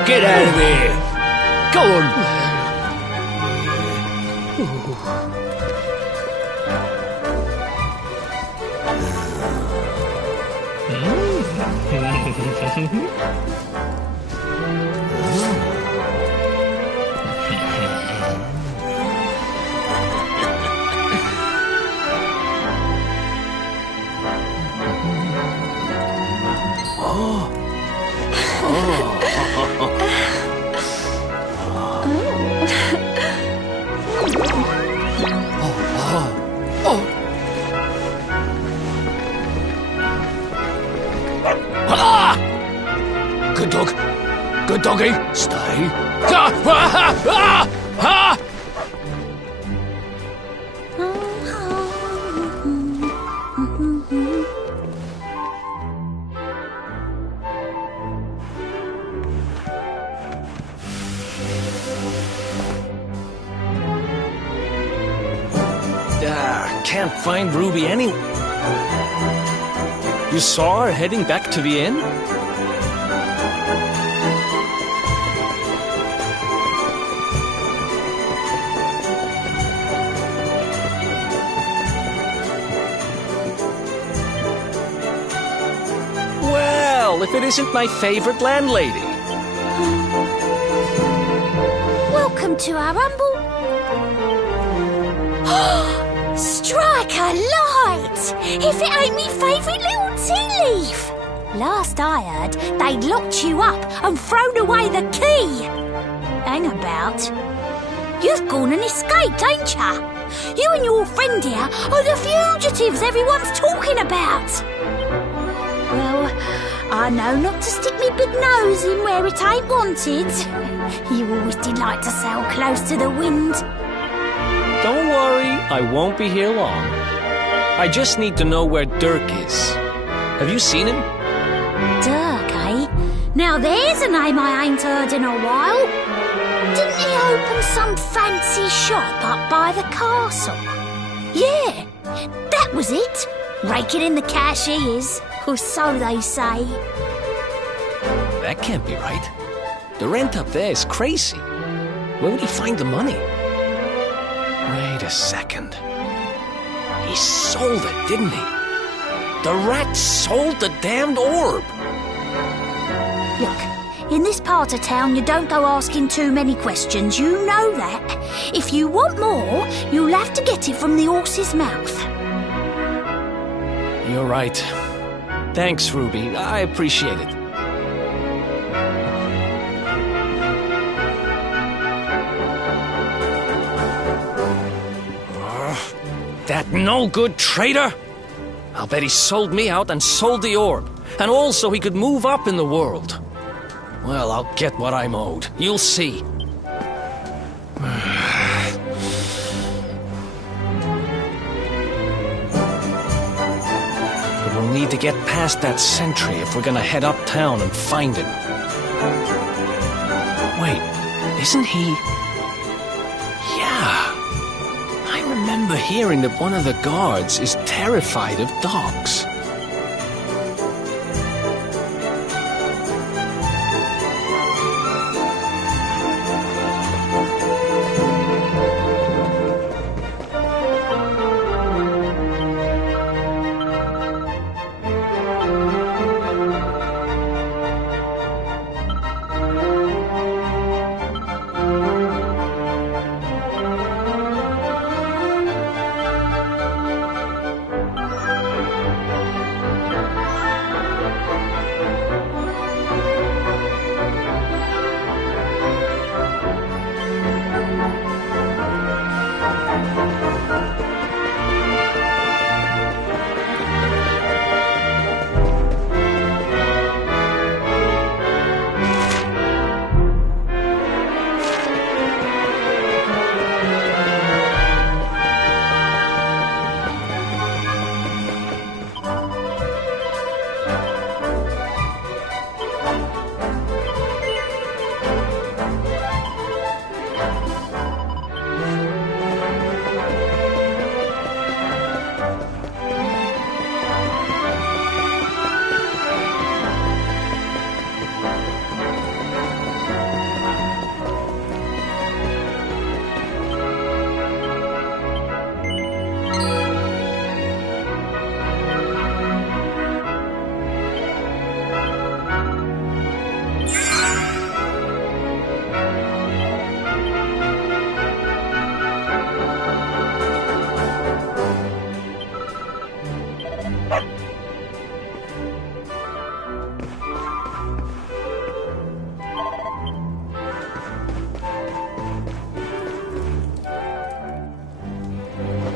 Get out of there! Go on! Good dog. Good doggy. Stay. Can't find Ruby anywhere. You saw her heading back to the inn? Well, if it isn't my favorite landlady. Welcome to our humble... Strike a light! If it ain't me favourite little tea leaf! Last I heard, they'd locked you up and thrown away the key. Hang about. You've gone and escaped, ain't ya? You and your friend here are the fugitives everyone's talking about. Well, I know not to stick me big nose in where it ain't wanted. You always did like to sail close to the wind. Don't worry, I won't be here long. I just need to know where Dirk is. Have you seen him? Dirk, eh? Now there's a name I ain't heard in a while. Didn't he open some fancy shop up by the castle? Yeah, that was it. Raking in the cash he is, or so they say. That can't be right. The rent up there is crazy. Where would he find the money? Wait a second. He sold it, didn't he? The rat sold the damned orb. Look, in this part of town you don't go asking too many questions, you know that. If you want more, you'll have to get it from the horse's mouth. You're right. Thanks, Ruby. I appreciate it. That no-good traitor! I'll bet he sold me out and sold the orb. And also he could move up in the world. Well, I'll get what I'm owed. You'll see. But we'll need to get past that sentry if we're gonna head uptown and find him. Wait, isn't he... Yeah. I remember hearing that one of the guards is terrified of dogs.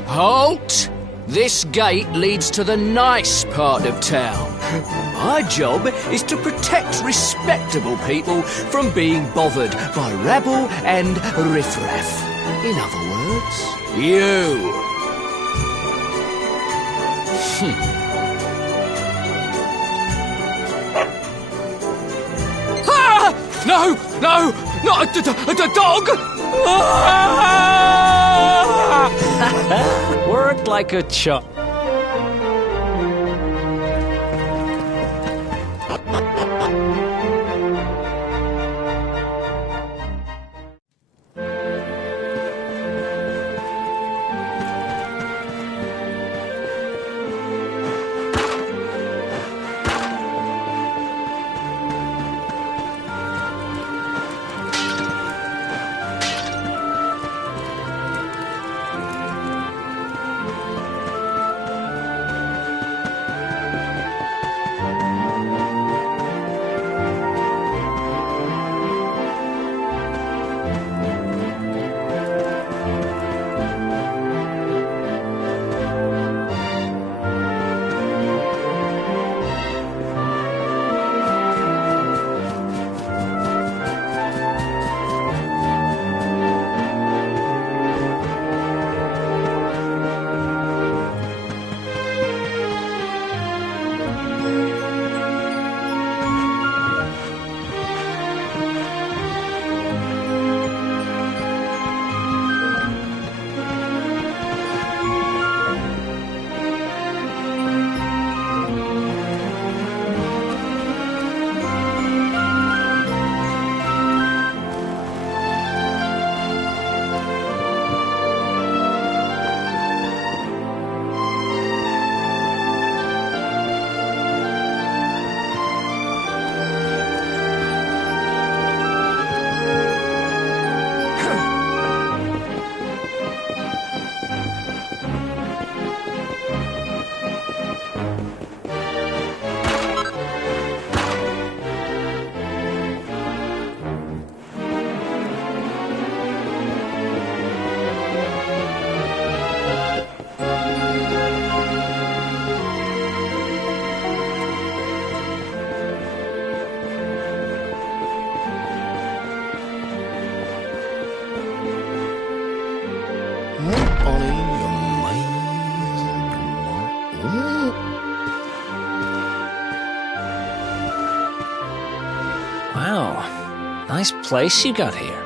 Halt! This gate leads to the nice part of town. My job is to protect respectable people from being bothered by rabble and riffraff. In other words, you. Ah! No! No! Not a dog! Worked like a chop. Wow, nice place you got here.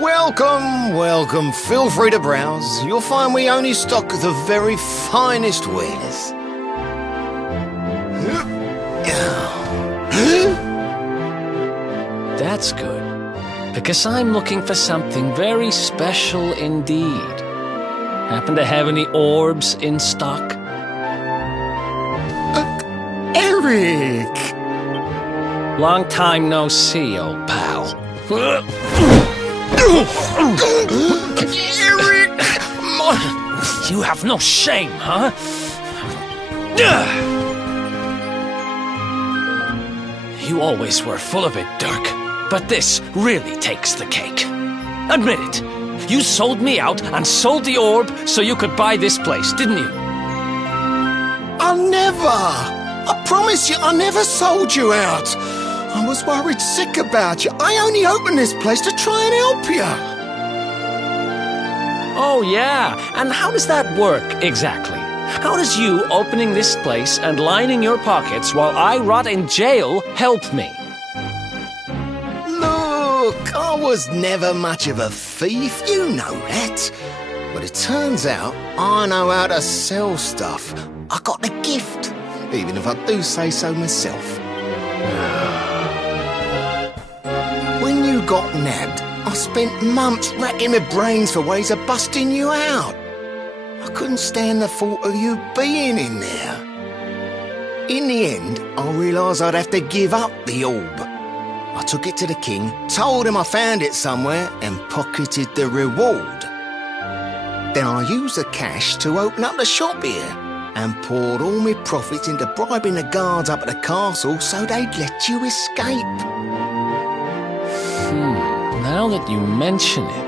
Welcome, welcome. Feel free to browse. You'll find we only stock the very finest wares. That's good, because I'm looking for something very special indeed. Happen to have any orbs in stock? Eric! Long time no see, old pal. Eric! You have no shame, huh? You always were full of it, Dirk. But this really takes the cake. Admit it. You sold me out and sold the orb so you could buy this place, didn't you? I never! I promise you, I never sold you out. I was worried sick about you. I only opened this place to try and help you. Oh, yeah. And how does that work, exactly? How does you opening this place and lining your pockets while I rot in jail help me? Look, I was never much of a thief, you know that. But it turns out I know how to sell stuff. I got the gift, even if I do say so myself. When you got nabbed, I spent months racking my brains for ways of busting you out. I couldn't stand the thought of you being in there. In the end, I realised I'd have to give up the orb. I took it to the king, told him I found it somewhere, and pocketed the reward. Then I used the cash to open up the shop here, and poured all my profits into bribing the guards up at the castle so they'd let you escape. Now that you mention it,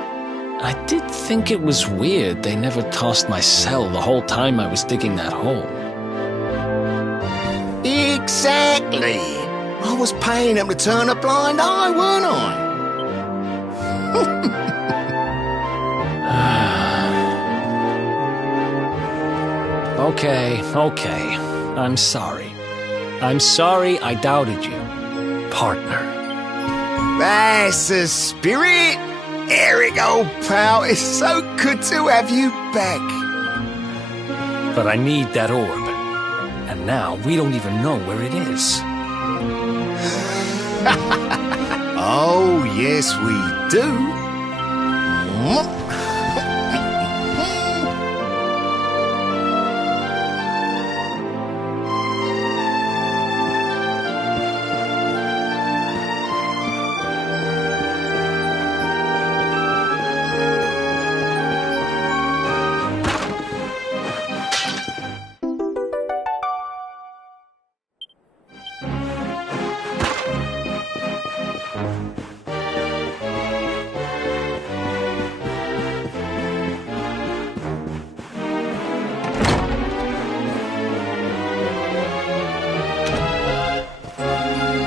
I did think it was weird they never tossed my cell the whole time I was digging that hole. Exactly! I was paying them to turn a blind eye, weren't I? Okay. I'm sorry. I'm sorry I doubted you, partner. That's the spirit! Eric, old pal, it's so good to have you back. But I need that orb. And now we don't even know where it is. Oh, yes, we do.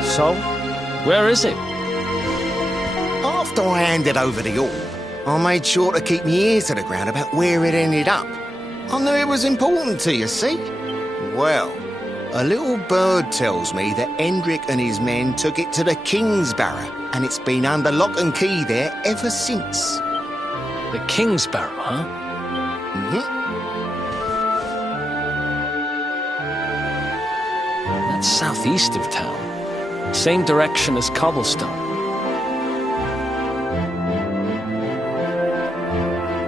So, where is it? After I handed over the orb, I made sure to keep my ears to the ground about where it ended up. I knew it was important to you, see? Well, a little bird tells me that Hendrik and his men took it to the Kingsbarrow, and it's been under lock and key there ever since. The Kingsbarrow, huh? That's southeast of town. Same direction as Cobblestone.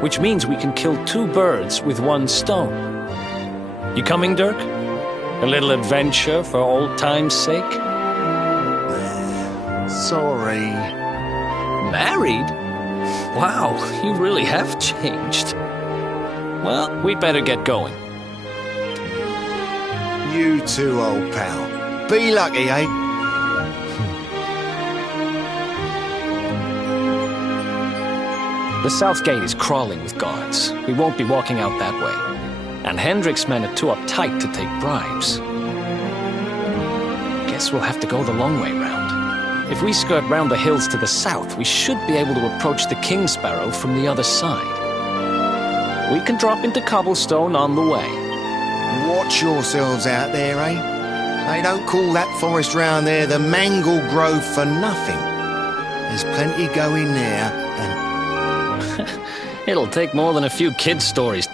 Which means we can kill two birds with one stone. You coming, Dirk? A little adventure for old time's sake? Sorry. Married? Wow, you really have changed. Well, we'd better get going. You too, old pal. Be lucky, eh? The south gate is crawling with guards. We won't be walking out that way. And Hendrik's men are too uptight to take bribes. Guess we'll have to go the long way round. If we skirt round the hills to the south, we should be able to approach the Kingsbarrow from the other side. We can drop into Cobblestone on the way. Watch yourselves out there, eh? They don't call that forest round there the Mangle Grove for nothing. There's plenty going there, and It'll take more than a few kids' stories